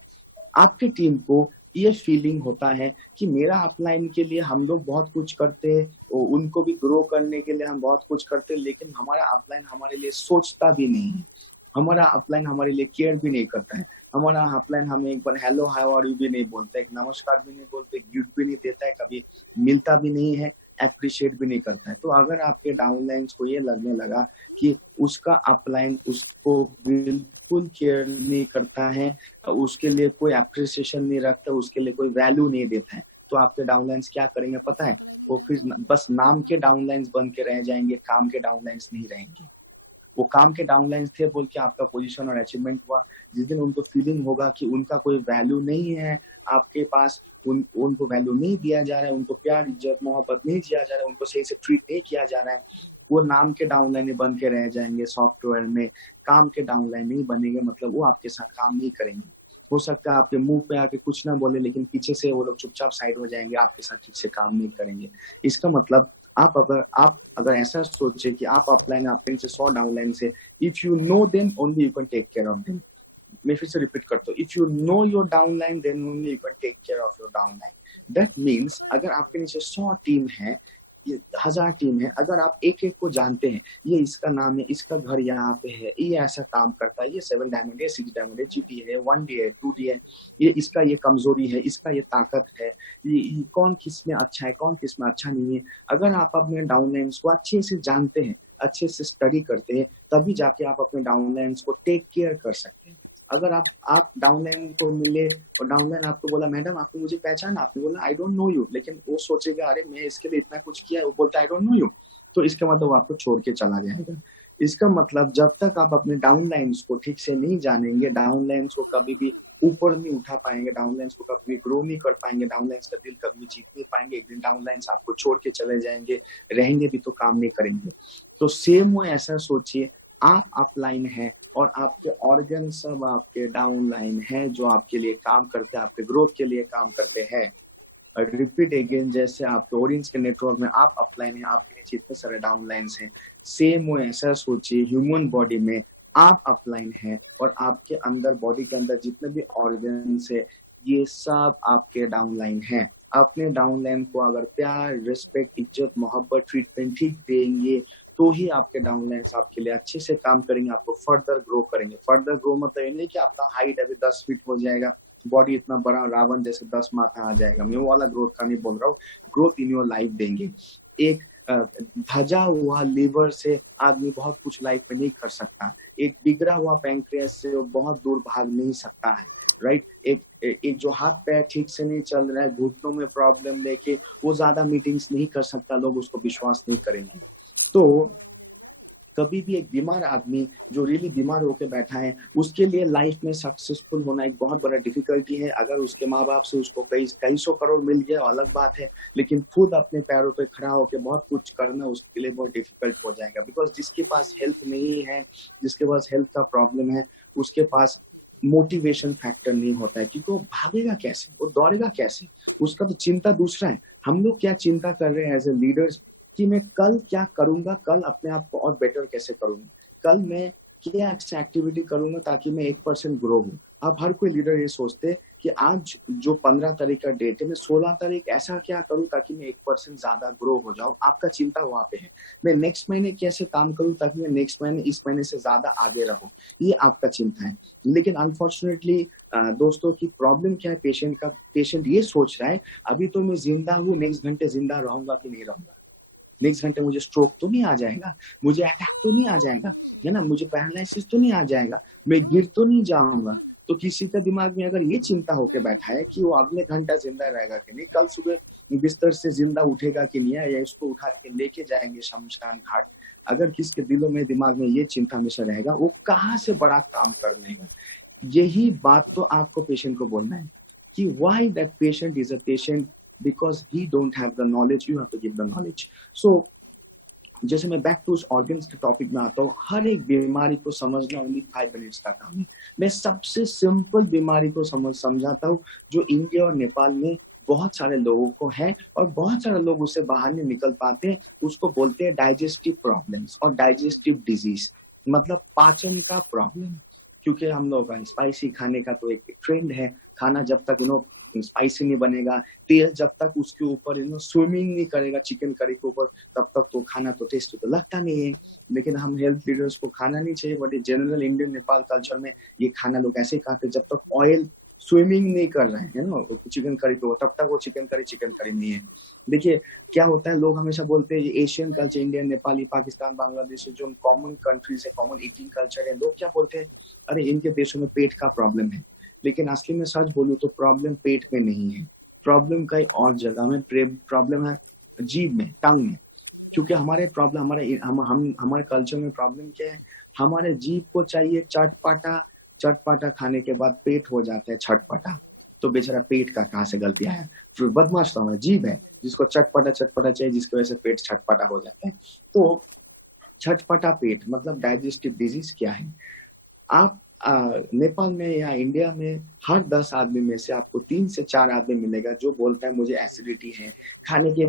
आपकी टीम को ये फीलिंग होता है कि मेरा अपलाइन के लिए हम लोग बहुत कुछ करते हैं, उनको भी ग्रो करने के लिए हम बहुत कुछ करते हैं, लेकिन हमारा अपलाइन हमारे लिए सोचता भी नहीं है, हमारा अपलाइन हमारे लिए केयर भी नहीं करता है। हमारा अपलाइन हमें एक बार हेलो हाउ आर यू भी नहीं बोलता है, एक नमस्कार भी नहीं बोलते, गिफ्ट भी नहीं देता है, कभी मिलता भी नहीं है, अप्रिशिएट भी नहीं करता है। तो अगर आपके डाउनलाइंस को ये लगने लगा कि उसका अपलाइन उसको बिल्कुल केयर नहीं करता है, उसके लिए कोई अप्रिसिएशन नहीं रखता, उसके लिए कोई वैल्यू नहीं देता है, तो आपके डाउनलाइंस क्या करेंगे पता है? वो फिर बस नाम के डाउनलाइंस बन के रह जाएंगे, काम के डाउनलाइंस नहीं रहेंगे। वो काम के डाउनलाइंस थे बोल के आपका पोजीशन और अचीवमेंट हुआ। जिस दिन उनको फीलिंग होगा कि उनका कोई वैल्यू नहीं है आपके पास, उनको वैल्यू नहीं दिया जा रहा है, उनको प्यार इज्जत मोहब्बत नहीं दिया जा रहा है, उनको सही से ट्रीट नहीं किया जा रहा है, वो नाम के डाउनलाइन बन के रह जाएंगे सॉफ्टवेयर में, काम के डाउनलाइन नहीं बनेंगे, मतलब वो आपके साथ काम नहीं करेंगे। हो सकता है आपके मुंह पे आके कुछ ना बोले, लेकिन पीछे से वो लोग चुपचाप साइड हो जाएंगे, आपके साथ ठीक से काम नहीं करेंगे। इसका मतलब आप अगर ऐसा सोचे कि आप अपलाइन अपने से 100 डाउनलाइन से, if you know them only you can take care of them. मैं फिर से रिपीट करता हूँ, if you know your downline then only you can take care of your downline. That means अगर आपके नीचे 100 टीम है, 1000 टीम है, अगर आप एक एक को जानते हैं, ये इसका नाम है, इसका घर यहाँ पे है, ये ऐसा काम करता है, ये 7 डायमंड है, 6 डायमंड है, GP है, 1D है, 2D है, ये इसका ये कमजोरी है, इसका ये ताकत है, ये कौन किस में अच्छा है, कौन किस में अच्छा नहीं है। अगर आप अपने डाउनलाइंस को अच्छे से जानते हैं, अच्छे से स्टडी करते हैं, तभी जाके आप अपने डाउनलाइंस को टेक केयर कर सकते हैं। अगर आप डाउनलाइन को मिले और डाउनलाइन आपको बोला मैडम आपने मुझे पहचाना, आपने बोला आई डोंट नो यू, लेकिन वो सोचेगा अरे मैं इसके लिए इतना कुछ किया है, वो बोलता आई डोंट नो यू, तो इसका मतलब वो आपको छोड़ के चला जाएगा। इसका मतलब जब तक आप अपने डाउनलाइंस को ठीक से नहीं जानेंगे, डाउनलाइंस को कभी भी ऊपर नहीं उठा पाएंगे, डाउनलाइंस को कभी भी ग्रो नहीं कर पाएंगे, डाउनलाइंस का दिल कभी भी जीत नहीं पाएंगे। एक दिन डाउनलाइंस आपको छोड़ के चले जाएंगे, रहेंगे भी तो काम नहीं करेंगे। तो सेम वो ऐसा सोचिए, आप अपलाइन है और आपके ऑर्गन सब आपके डाउनलाइन है, जो आपके लिए काम करते हैं, आपके ग्रोथ के लिए काम करते हैं। रिपीट अगेन, जैसे आपके ऑडियंस के नेटवर्क में आप अपलाइन है, आपके नीचे इतने सारे डाउनलाइंस हैं, सेम वो ऐसा सोचिए ह्यूमन बॉडी में आप अपलाइन है और आपके अंदर बॉडी के अंदर जितने भी ऑर्गन्स है, ये सब आपके डाउनलाइन है। अपने डाउनलाइन को अगर प्यार, रिस्पेक्ट, इज्जत, मोहब्बत, ट्रीटमेंट ठीक देंगे, तो ही आपके डाउनलाइंस आपके लिए अच्छे से काम करेंगे, आपको फर्दर ग्रो करेंगे। फर्दर ग्रो मतलब ये नहीं कि आपका हाइट अभी 10 फीट हो जाएगा, बॉडी इतना बड़ा रावण जैसे 10 माथा आ जाएगा, मैं वो वाला ग्रोथ का नहीं बोल रहा हूँ। ग्रोथ इन योर लाइफ देंगे। एक धजा हुआ लीवर से आदमी बहुत कुछ लाइफ में नहीं कर सकता, एक बिगड़ा हुआ पैंक्रियास से वो बहुत दूर भाग नहीं सकता है, राइट। एक जो हाथ पैर ठीक से नहीं चल रहा है, घुटनों में प्रॉब्लम लेके वो ज्यादा मीटिंग्स नहीं कर सकता, लोग उसको विश्वास नहीं करेंगे। तो कभी भी एक बीमार आदमी जो रियली बीमार होकर बैठा है, उसके लिए लाइफ में सक्सेसफुल होना एक बहुत बड़ा डिफिकल्टी है। अगर उसके माँ बाप से उसको कई सौ करोड़ मिल गया अलग बात है, लेकिन खुद अपने पैरों पे खड़ा होकर बहुत कुछ करना उसके लिए बहुत डिफिकल्ट हो जाएगा। बिकॉज जिसके पास हेल्थ नहीं है, जिसके पास हेल्थ का प्रॉब्लम है, उसके पास मोटिवेशन फैक्टर नहीं होता है, क्योंकि वो भागेगा कैसे, वो दौड़ेगा कैसे, उसका तो चिंता दूसरा है। हम लोग क्या चिंता कर रहे हैं एज ए लीडर्स कि मैं कल क्या करूंगा, कल अपने आप को और बेटर कैसे करूंगा, कल मैं क्या एक्टिविटी करूंगा ताकि मैं 1% ग्रो हूँ। अब हर कोई लीडर ये सोचते कि आज जो 15 तारीख का डेट है, मैं 16 तारीख ऐसा क्या करूं ताकि मैं 1% ज्यादा ग्रो हो जाऊं। आपका चिंता वहां पे है, मैं नेक्स्ट महीने कैसे काम करूं ताकि मैं नेक्स्ट महीने इस महीने से ज्यादा आगे रहूं, ये आपका चिंता है। लेकिन अनफॉर्चुनेटली दोस्तों की प्रॉब्लम क्या है, पेशेंट ये सोच रहा है अभी तो मैं जिंदा हूँ, नेक्स्ट घंटे जिंदा रहूंगा कि नहीं रहूंगा, नेक्स्ट घंटे मुझे स्ट्रोक तो नहीं आ जाएगा, मुझे अटैक तो नहीं आ जाएगा, है ना, मुझे पैरालिसिस तो नहीं आ जाएगा, मैं गिर तो नहीं जाऊंगा। तो किसी का दिमाग में अगर ये चिंता होके बैठा है कि वो अगले घंटा जिंदा रहेगा कि नहीं, कल सुबह बिस्तर से जिंदा उठेगा कि नहीं, या उसको उठा के लेके जाएंगे शमशान घाट, अगर किसके दिलों में दिमाग में ये चिंता हमेशा रहेगा, वो कहाँ से बड़ा काम कर लेगा। यही बात तो आपको पेशेंट को बोलना है कि why that patient is a patient, because he don't have the knowledge, you have to give the knowledge. So जैसे मैं बैक टू ऑर्गन्स के टॉपिक में आता हूँ, हर एक बीमारी को समझना ओनली 5 मिनट्स का काम है। मैं सबसे सिंपल बीमारी को समझाता हूँ जो इंडिया और नेपाल में बहुत सारे लोगों को है और बहुत सारे लोग उससे बाहर नहीं निकल पाते हैं। उसको बोलते हैं डाइजेस्टिव प्रॉब्लम्स और डाइजेस्टिव डिजीज, मतलब पाचन का प्रॉब्लम। क्योंकि हम लोग का स्पाइसी खाने का तो एक ट्रेंड है, खाना जब तक स्पाइसी नहीं बनेगा, तेल जब तक उसके ऊपर स्विमिंग नहीं करेगा चिकन करी के ऊपर, तब तक तो खाना तो टेस्ट तो लगता नहीं है। लेकिन हम हेल्थ लीडर्स को खाना नहीं चाहिए, but general Indian Nepal culture में ये खाना लोग ऐसे खाते जब तक ऑयल स्विमिंग नहीं कर रहे हैं ना चिकन करी के ऊपर, तब तक वो चिकन करी नहीं है। देखिए क्या होता है, लोग हमेशा बोलते हैं Asian culture, Indian, Nepali, Pakistan, Bangladesh जो कॉमन कंट्रीज है, कॉमन ईटिंग कल्चर है, लोग क्या बोलते हैं अरे इनके देशों में पेट का प्रॉब्लम है। लेकिन असली में सच बोलूं तो प्रॉब्लम पेट में नहीं है, प्रॉब्लम कई और जगह में, प्रॉब्लम है जीभ में, टंग में। क्योंकि हमारे प्रॉब्लम हम हमारे कल्चर में प्रॉब्लम क्या है, हमारे जीभ को चाहिए चटपटा, चटपटा खाने के बाद पेट हो जाता है छटपटा। तो बेचारा पेट का कहाँ से गलती आया, फिर बदमाश तो हमारा जीभ है जिसको चटपटा चटपटा चाहिए, जिसकी वजह से पेट छटपटा हो जाता है। तो छटपटा पेट मतलब डाइजेस्टिव डिजीज क्या है। आप नेपाल में या इंडिया में हर 10 आदमी में से आपको 3 से 4 आदमी मिलेगा जो बोलता है मुझे एसिडिटी है, खाने के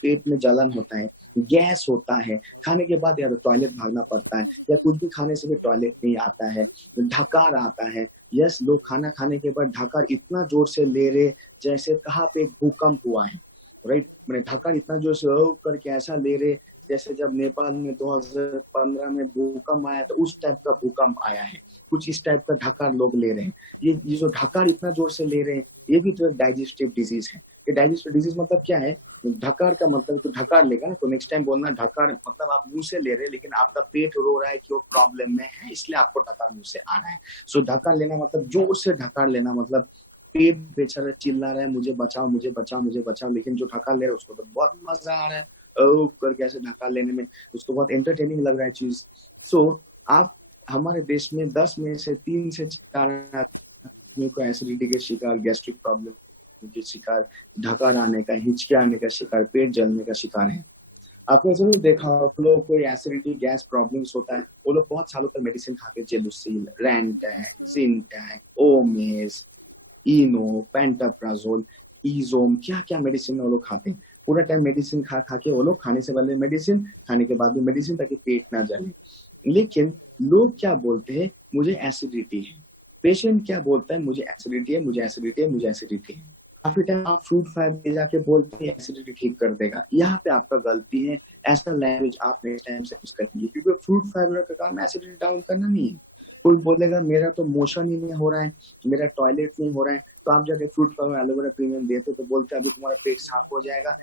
पेट में जलन होता है, गैस होता है, खाने के बाद या तो टॉयलेट भागना पड़ता है या कुछ भी खाने से भी टॉयलेट नहीं आता है, ढकार आता है। यस, लोग खाना खाने के बाद ढकार इतना जोर से ले रहे जैसे कहाँ पे एक भूकंप हुआ है, राइट। मैंने ढकार इतना जोर से करके ऐसा ले रहे जैसे जब नेपाल में 2015 में भूकंप आया तो उस टाइप का भूकंप आया है, कुछ इस टाइप का ढकार लोग ले रहे हैं। ये जो ढकार इतना जोर से ले रहे हैं ये भी तो एक डाइजेस्टिव डिजीज है। ये डाइजेस्टिव डिजीज मतलब क्या है, ढकार का मतलब तो ढकार लेगा ना, तो नेक्स्ट टाइम बोलना ढकार मतलब आप मुंह से ले रहे हैं लेकिन आपका पेट रो रहा है कि वो प्रॉब्लम में है इसलिए आपको ढकार मुंह से आ रहा है। सो ढकार लेना मतलब जोर से ढकार लेना मतलब पेट बेचारा चिल्ला रहा है मुझे बचाओ मुझे बचाओ मुझे बचाओ, लेकिन जो ढकार ले रहा है उसको तो बहुत मजा आ रहा है करके ऐसे ढक्का लेने में, उसको बहुत एंटरटेनिंग लग रहा है चीज। सो आप हमारे देश में 10 में से 3 से 4 आदमी को एसिडिटी के शिकार, गैस्ट्रिक प्रॉब्लम के शिकार, ढकार आने का, हिचके आने का शिकार, पेट जलने का शिकार है। आपने जरूर देखा लोग कोई एसिडिटी गैस प्रॉब्लम्स होता है वो लोग बहुत सालों तक मेडिसिन खाते हैं, जेलुसिल, रैंटैक, जिंटैक, ओमेस, इनो, पेंटाप्राजोल, इजोम, क्या क्या मेडिसिन वो लोग खाते हैं। पूरा टाइम मेडिसिन खा खा के वो लोग खाने से पहले मेडिसिन, खाने के बाद भी मेडिसिन ताकि पेट ना जले। लेकिन लोग क्या बोलते हैं, मुझे एसिडिटी है। पेशेंट क्या बोलता है, मुझे एसिडिटी है, मुझे एसिडिटी है, मुझे एसिडिटी है। काफी टाइम आप फ्रूट फाइबर जाके बोलते हैं एसिडिटी ठीक कर देगा, यहाँ पे आपका गलती है। ऐसा लैंग्वेज आप नेक्स्ट टाइम से यूज करेंगे क्योंकि फ्रूट फाइबर का काम एसिडिटी डाउन करना नहीं है। कोई बोलेगा मेरा तो मोशन ही नहीं हो रहा है, मेरा टॉयलेट नहीं हो रहा है, तो आप जाके फ्रूट फाइबर एलोवेरा प्रीमियम देते तो बोलते अभी तुम्हारा पेट साफ हो जाएगा।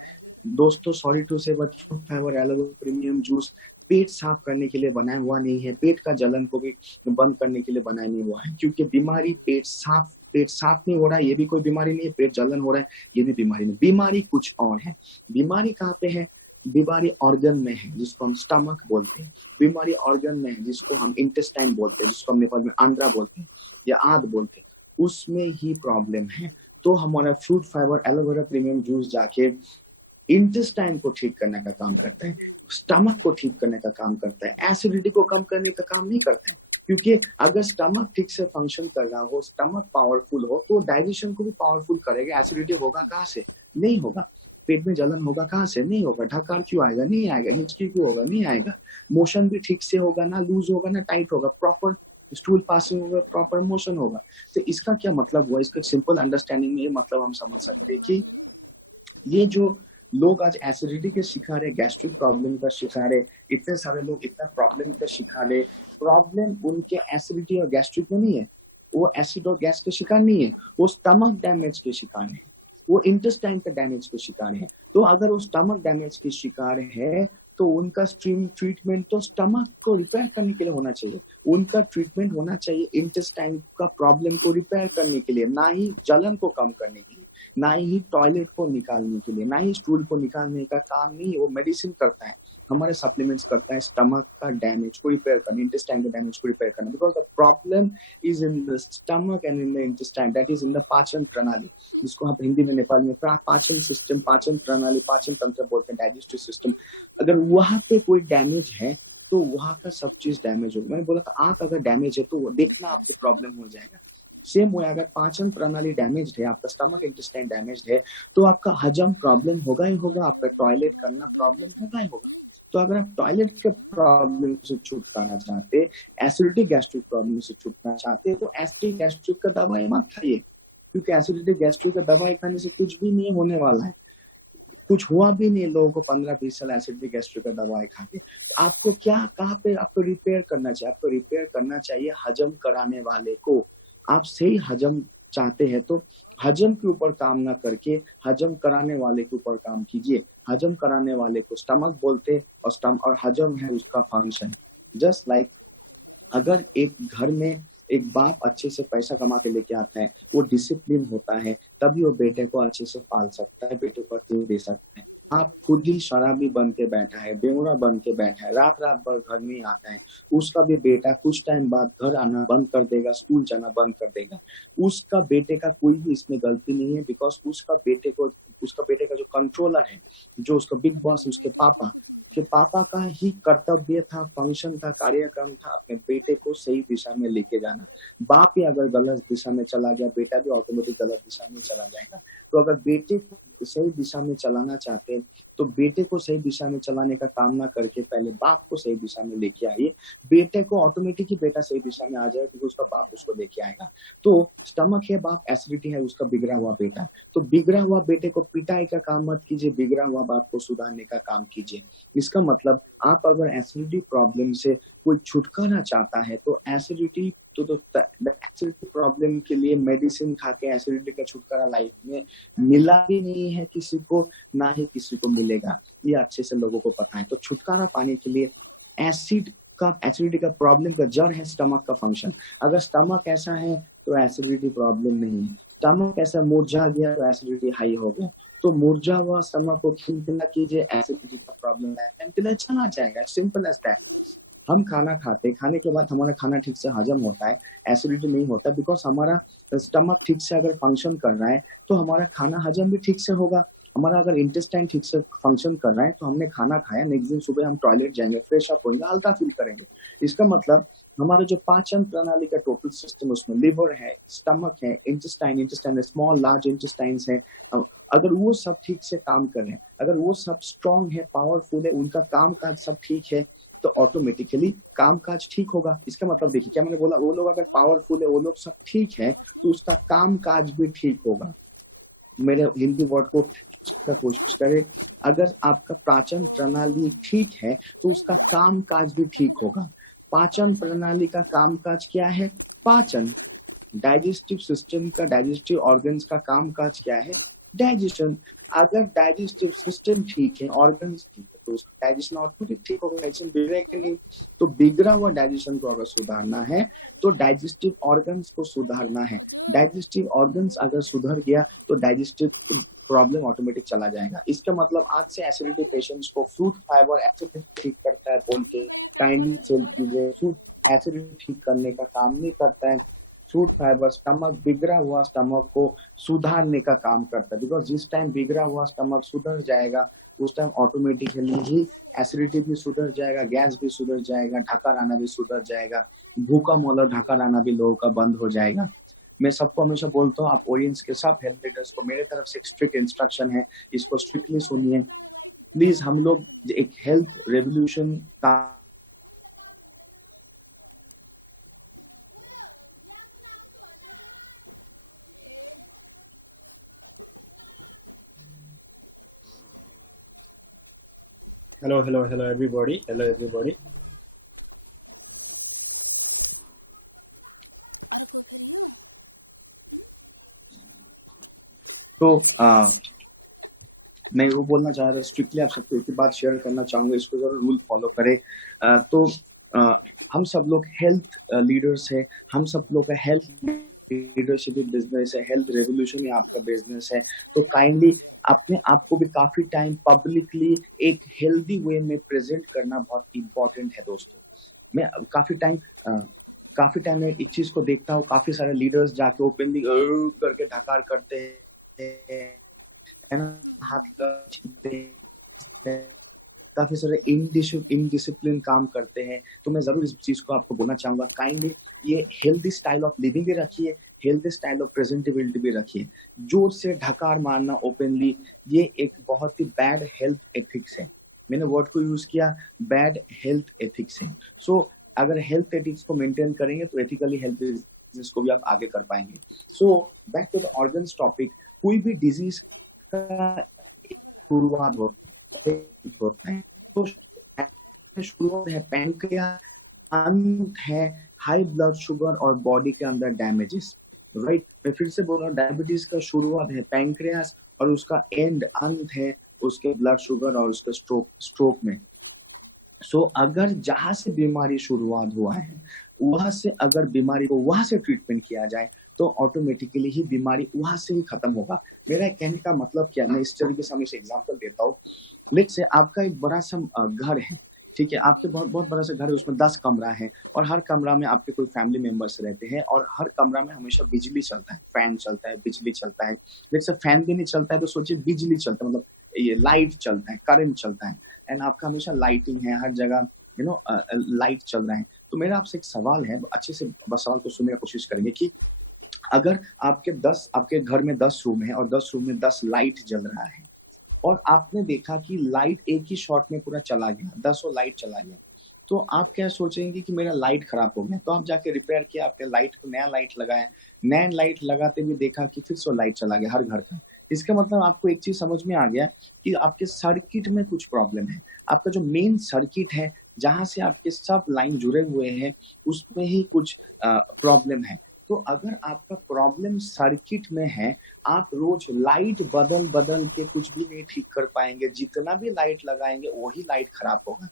दोस्तों sorry to say but fruit fibre aloe vera premium juice पेट साफ करने के लिए बनाया हुआ नहीं है, पेट का जलन को भी बंद करने के लिए बनाया नहीं हुआ है। क्योंकि बीमारी पेट साफ नहीं हो रहा है ये भी कोई बीमारी नहीं है, पेट जलन हो रहा है ये भी बीमारी नहीं, बीमारी कुछ और है। बीमारी कहाँ पे है, बीमारी ऑर्गन में है जिसको हम स्टमक बोलते हैं, बीमारी ऑर्गन में है जिसको हम इंटेस्टाइन बोलते हैं, जिसको हम नेपाल में आंद्रा बोलते हैं या आद बोलते हैं, उसमें ही प्रॉब्लम है। तो हमारा fruit fibre aloe vera premium juice जाके इंटेस्टाइन को ठीक करने का काम करता है, स्टमक को ठीक करने का काम करता है, एसिडिटी को कम करने का काम नहीं करता है। क्योंकि अगर स्टमक ठीक से फंक्शन कर रहा हो, स्टमक पावरफुल हो तो डाइजेशन को भी पावरफुल करेगा। एसिडिटी होगा कहाँ से, नहीं होगा। पेट में जलन होगा कहाँ से, नहीं होगा। ढकार क्यों आएगा, नहीं आएगा। हिचकी क्यों होगा, नहीं आएगा। मोशन भी ठीक से होगा, ना लूज होगा ना टाइट होगा, प्रॉपर स्टूल पासिंग होगा, प्रॉपर मोशन होगा। तो इसका क्या मतलब हुआ, इसका सिंपल अंडरस्टैंडिंग में ये मतलब हम समझ सकते हैं कि ये जो लोग आज एसिडिटी के शिकार है, गैस्ट्रिक प्रॉब्लम का शिकार है, इतने सारे लोग इतना प्रॉब्लम का शिकार है, प्रॉब्लम उनके एसिडिटी और गैस्ट्रिक में नहीं है, वो एसिड और गैस के शिकार नहीं है, वो स्टमक डैमेज के शिकार है, वो इंटेस्टाइन का डैमेज के शिकार है। तो अगर वो स्टमक डैमेज के शिकार है तो उनका ट्रीटमेंट तो स्टमक को रिपेयर करने के लिए होना चाहिए, उनका ट्रीटमेंट होना चाहिए इंटेस्टाइन का प्रॉब्लम को रिपेयर करने के लिए, ना ही जलन को कम करने के लिए, ना ही टॉयलेट को निकालने के लिए, ना ही स्टूल को निकालने का काम नहीं। वो मेडिसिन करता है, हमारे सप्लीमेंट्स करता है स्टमक का डैमेज को रिपेयर करना, इंटेस्टाइन के डैमेज को रिपेयर करना। Because the problem is in the stomach and in the intestine, that is in the पाचन प्रणाली, जिसको आप हिंदी में नेपाली में पाचन सिस्टम, पाचन प्रणाली, पाचन तंत्र बोलते हैं, डाइजेस्टिव सिस्टम। अगर वहां पे कोई डैमेज है तो वहां का सब चीज डैमेज होगा। मैंने बोला था आंख अगर डैमेज है तो देखना आपको प्रॉब्लम हो जाएगा। सेम हुआ, अगर पाचन प्रणाली डैमेज्ड है, आपका स्टमक इंटेस्टाइन डैमेज्ड है तो आपका हजम प्रॉब्लम होगा ही होगा, आपका टॉयलेट करना प्रॉब्लम होगा ही होगा। तो अगर आप टॉयलेट के प्रॉब्लम से छुटकारा चाहते, एसिडिटी गैस्ट्रिक प्रॉब्लम से छुटकारा चाहते तो एसिडिटी गैस्ट्रिक का दवाई मत खाइए, क्योंकि एसिडिटी गैस्ट्रिक का दवाई खाने से कुछ भी नहीं होने वाला है, कुछ हुआ भी नहीं लोगों को 15-20 साल एसिडिटी गैस्ट्रिक का दवाई खा के। आपको क्या, कहाँ पे आपको रिपेयर करना चाहिए, आपको रिपेयर करना चाहिए हजम कराने वाले को। आप सही हजम चाहते हैं तो हजम के ऊपर काम ना करके हजम कराने वाले के ऊपर काम कीजिए। हजम कराने वाले को स्टमक बोलते और हजम है उसका फंक्शन। जस्ट लाइक अगर एक घर में एक बाप अच्छे से पैसा कमा के लेके आता है, वो डिसिप्लिन होता है, तभी वो बेटे को अच्छे से पाल सकता है, बेटे को अच्छे दे सकता है। आप खुद ही शराबी बन के बैठा है, बेवड़ा बन के बैठा है, रात रात भर घर नहीं आता है, उसका भी बेटा कुछ टाइम बाद घर आना बंद कर देगा, स्कूल जाना बंद कर देगा, उसका बेटे का कोई भी इसमें गलती नहीं है, बिकॉज उसका बेटे का जो कंट्रोलर है, जो उसका बिग बॉस, उसके पापा कि पापा का ही कर्तव्य था, फंक्शन था, कार्यक्रम था अपने बेटे को सही दिशा में लेके जाना। बाप ही अगर गलत दिशा में चला गया, बेटा भी ऑटोमेटिक गलत दिशा में चला जाएगा। तो अगर बेटे को सही दिशा में चलाना चाहते हैं तो बेटे को सही दिशा में चलाने का काम ना करके पहले बाप को सही दिशा में लेके आइए, बेटे को ऑटोमेटिक ही बेटा सही दिशा में आ जाएगा क्योंकि उसका बाप उसको लेके आएगा। तो स्टमक है बाप, एसिडिटी है उसका बिगड़ा हुआ बेटा, तो बिगड़ा हुआ बेटे को पिटाई का काम मत कीजिए, बिगड़ा हुआ बाप को सुधारने का काम कीजिए। इसका मतलब आप अगर एसिडिटी प्रॉब्लम से कोई छुटकारा चाहता है तो एसिडिटी एसिडिटी प्रॉब्लम के लिए मेडिसिन खा के एसिडिटी का छुटकारा लाइफ में मिला भी नहीं है किसी को, ना ही किसी को मिलेगा, ये अच्छे से लोगों को पता है। तो छुटकारा पाने के लिए एसिडिटी का प्रॉब्लम का जड़ है स्टमक का फंक्शन। अगर स्टमक ऐसा है तो एसिडिटी प्रॉब्लम नहीं है, स्टमक ऐसा मुरझा गया तो एसिडिटी हाई हो गया। तो मुरझा हुआ स्टमक को खिलखिला कीजिए, एसिडिटी का प्रॉब्लम है चला जाएगा, सिंपल एज दैट। हम खाना खाने के बाद हमारा खाना ठीक से हजम होता है, एसिडिटी नहीं होता, बिकॉज हमारा स्टमक ठीक से अगर फंक्शन कर रहा है तो हमारा खाना हजम भी ठीक से होगा। हमारा अगर इंटेस्टाइन ठीक से फंक्शन कर रहा है तो हमने खाना खाया, नेक्स्ट दिन सुबह हम टॉयलेट जाएंगे, फ्रेश अप होंगे, हल्का फील करेंगे। इसका मतलब हमारे जो पाचन प्रणाली का टोटल सिस्टम, उसमें लिवर है, स्टमक है, इंटेस्टाइन स्मॉल लार्ज इंटेस्टाइन्स है, अगर वो सब ठीक से काम कर रहे हैं, अगर वो सब स्ट्रॉन्ग है, पावरफुल है, उनका काम काज सब ठीक है, तो ऑटोमेटिकली काम काज ठीक होगा। इसका मतलब देखिए क्या मैंने बोला, वो लोग अगर पावरफुल है, वो लोग सब ठीक है, तो उसका काम काज भी ठीक होगा। मेरे हिंदी वर्ड को का कोशिश करें, अगर आपका पाचन प्रणाली ठीक है तो उसका काम काज भी ठीक होगा। पाचन प्रणाली का काम काज क्या है? पाचन। डाइजेस्टिव सिस्टम का, डाइजेस्टिव ऑर्गन्स का काम काज क्या है? डाइजेशन। अगर डाइजेस्टिव सिस्टम ठीक है, ऑर्गन्स ठीक है, तो उसका डाइजेशन ऑटोमेटिक ठीक होगा, डाइजेशन बिगड़ेगा नहीं। तो बिगड़ा हुआ डाइजेशन को अगर सुधारना है तो डाइजेस्टिव ऑर्गन्स को सुधारना है। डाइजेस्टिव ऑर्गन्स अगर सुधर गया तो डाइजेस्टिव प्रॉब्लम ऑटोमेटिक चला जाएगा। इसका मतलब आज से एसिडिटी पेशेंट्स को फ्रूट फाइबर एसिडिटी ठीक करता है बोल के काइंडली सेल कीजिए। फ्रूट एसिडिटी ठीक करने का काम नहीं करता है। फ्रूट फाइबर स्टमक, बिगड़ा हुआ स्टमक को सुधारने का काम करता है, बिकॉज जिस टाइम बिगड़ा हुआ स्टमक सुधर जाएगा उस टाइम ऑटोमेटिकली ही एसिडिटी भी सुधर जाएगा, गैस भी सुधर जाएगा, ढकार आना भी सुधर जाएगा, भूखा मोला ढकार आना भी लोगों का बंद हो जाएगा। मैं सबको हमेशा बोलता हूँ, आप ऑडियंस के सब हेल्थ लीडर्स को मेरे तरफ से एक स्ट्रिक्ट इंस्ट्रक्शन है, इसको स्ट्रिक्टली सुनिए प्लीज। हम लोग एक हेल्थ रेवोल्यूशन का Hello, everybody. Hello, everybody. तो मैं वो बोलना चाह रहा था, स्ट्रिक्टली आप सबको एक बात शेयर करना चाहूंगा, इसको जरूर रूल फॉलो करें। तो हम सब लोग हेल्थ लीडर्स है, हम सब लोग का हेल्थ लीडरशिप बिजनेस है, हेल्थ रेवोल्यूशन ही आपका बिजनेस है। तो काइंडली अपने आप को भी काफी टाइम पब्लिकली एक हेल्दी वे में प्रेजेंट करना बहुत इंपॉर्टेंट है दोस्तों। मैं काफी टाइम में एक चीज को देखता हूँ, काफी सारे लीडर्स जाके ओपनली करके ढकार करते हैं, है ना, हाथ काफी सारे इनडिसिप्लिन काम करते हैं। तो मैं जरूर इस चीज को आपको बोलना चाहूंगा, काइंडली ये हेल्दी स्टाइल ऑफ लिविंग भी रखिए, हेल्दी स्टाइल ऑफ प्रेजेंटेबिलिटी भी रखिए। जोर से ढकार मारना ओपनली, ये एक बहुत ही बैड हेल्थ एथिक्स है। मैंने वर्ड को यूज किया, बैड हेल्थ एथिक्स है। सो अगर हेल्थ एथिक्स को मेंटेन करेंगे तो एथिकली हेल्थ बिजनेस को भी आप आगे कर पाएंगे। So back to the organs topic. कोई भी डिजीज का शुरुआत होता है, तो शुरुआत है पैनक्रियास, अंत है हाई ब्लड शुगर और बॉडी के अंदर डैमेजेस, राइट। मैं फिर से बोल रहा हूँ, डायबिटीज का शुरुआत है पैनक्रियास और उसका एंड अंत है उसके ब्लड शुगर और उसके स्ट्रोक में। सो अगर जहां से बीमारी शुरुआत हुआ है वहां से अगर बीमारी को वहां से ट्रीटमेंट किया जाए तो ऑटोमेटिकली ही बीमारी वहां से ही खत्म होगा। मेरा कहने का मतलब क्या, मैं इस तरीके से हमेशा एग्जांपल देता हूँ। लेट्स से आपका एक बड़ा सा घर है, ठीक है, आपके बहुत बहुत बड़ा सा घर है, उसमें 10 कमरा है और हर कमरा में आपके कोई फैमिली मेंबर्स रहते हैं और हर कमरा में हमेशा बिजली चलता है, फैन चलता है, बिजली चलता है। लेट्स से फैन भी नहीं चलता है तो सोचिए बिजली चलता है, मतलब ये लाइट चलता है, करंट चलता है, एंड आपका हमेशा लाइटिंग है हर जगह, लाइट चल रहा है। तो मेरा आपसे एक सवाल है, अच्छे से बस सवाल को सुनने की कोशिश करेंगे कि अगर आपके घर में 10 रूम है और 10 रूम में 10 लाइट जल रहा है और आपने देखा कि लाइट एक ही शॉट में पूरा चला गया, 10 लाइट चला गया, तो आप क्या सोचेंगे कि मेरा लाइट खराब हो गया, तो आप जाके रिपेयर किया, आपके लाइट को नया लाइट लगाया, नया लाइट लगाते हुए देखा कि फिर से लाइट चला गया हर घर का। इसका मतलब आपको एक चीज समझ में आ गया कि आपके सर्किट में कुछ प्रॉब्लम है। आपका जो मेन सर्किट है, जहां से आपके सब लाइन जुड़े हुए हैं, उसमें ही कुछ प्रॉब्लम है। तो अगर आपका प्रॉब्लम सर्किट में है, आप रोज लाइट बदल बदल के कुछ भी नहीं ठीक कर पाएंगे, जितना भी लाइट लगाएंगे वही लाइट खराब होगा।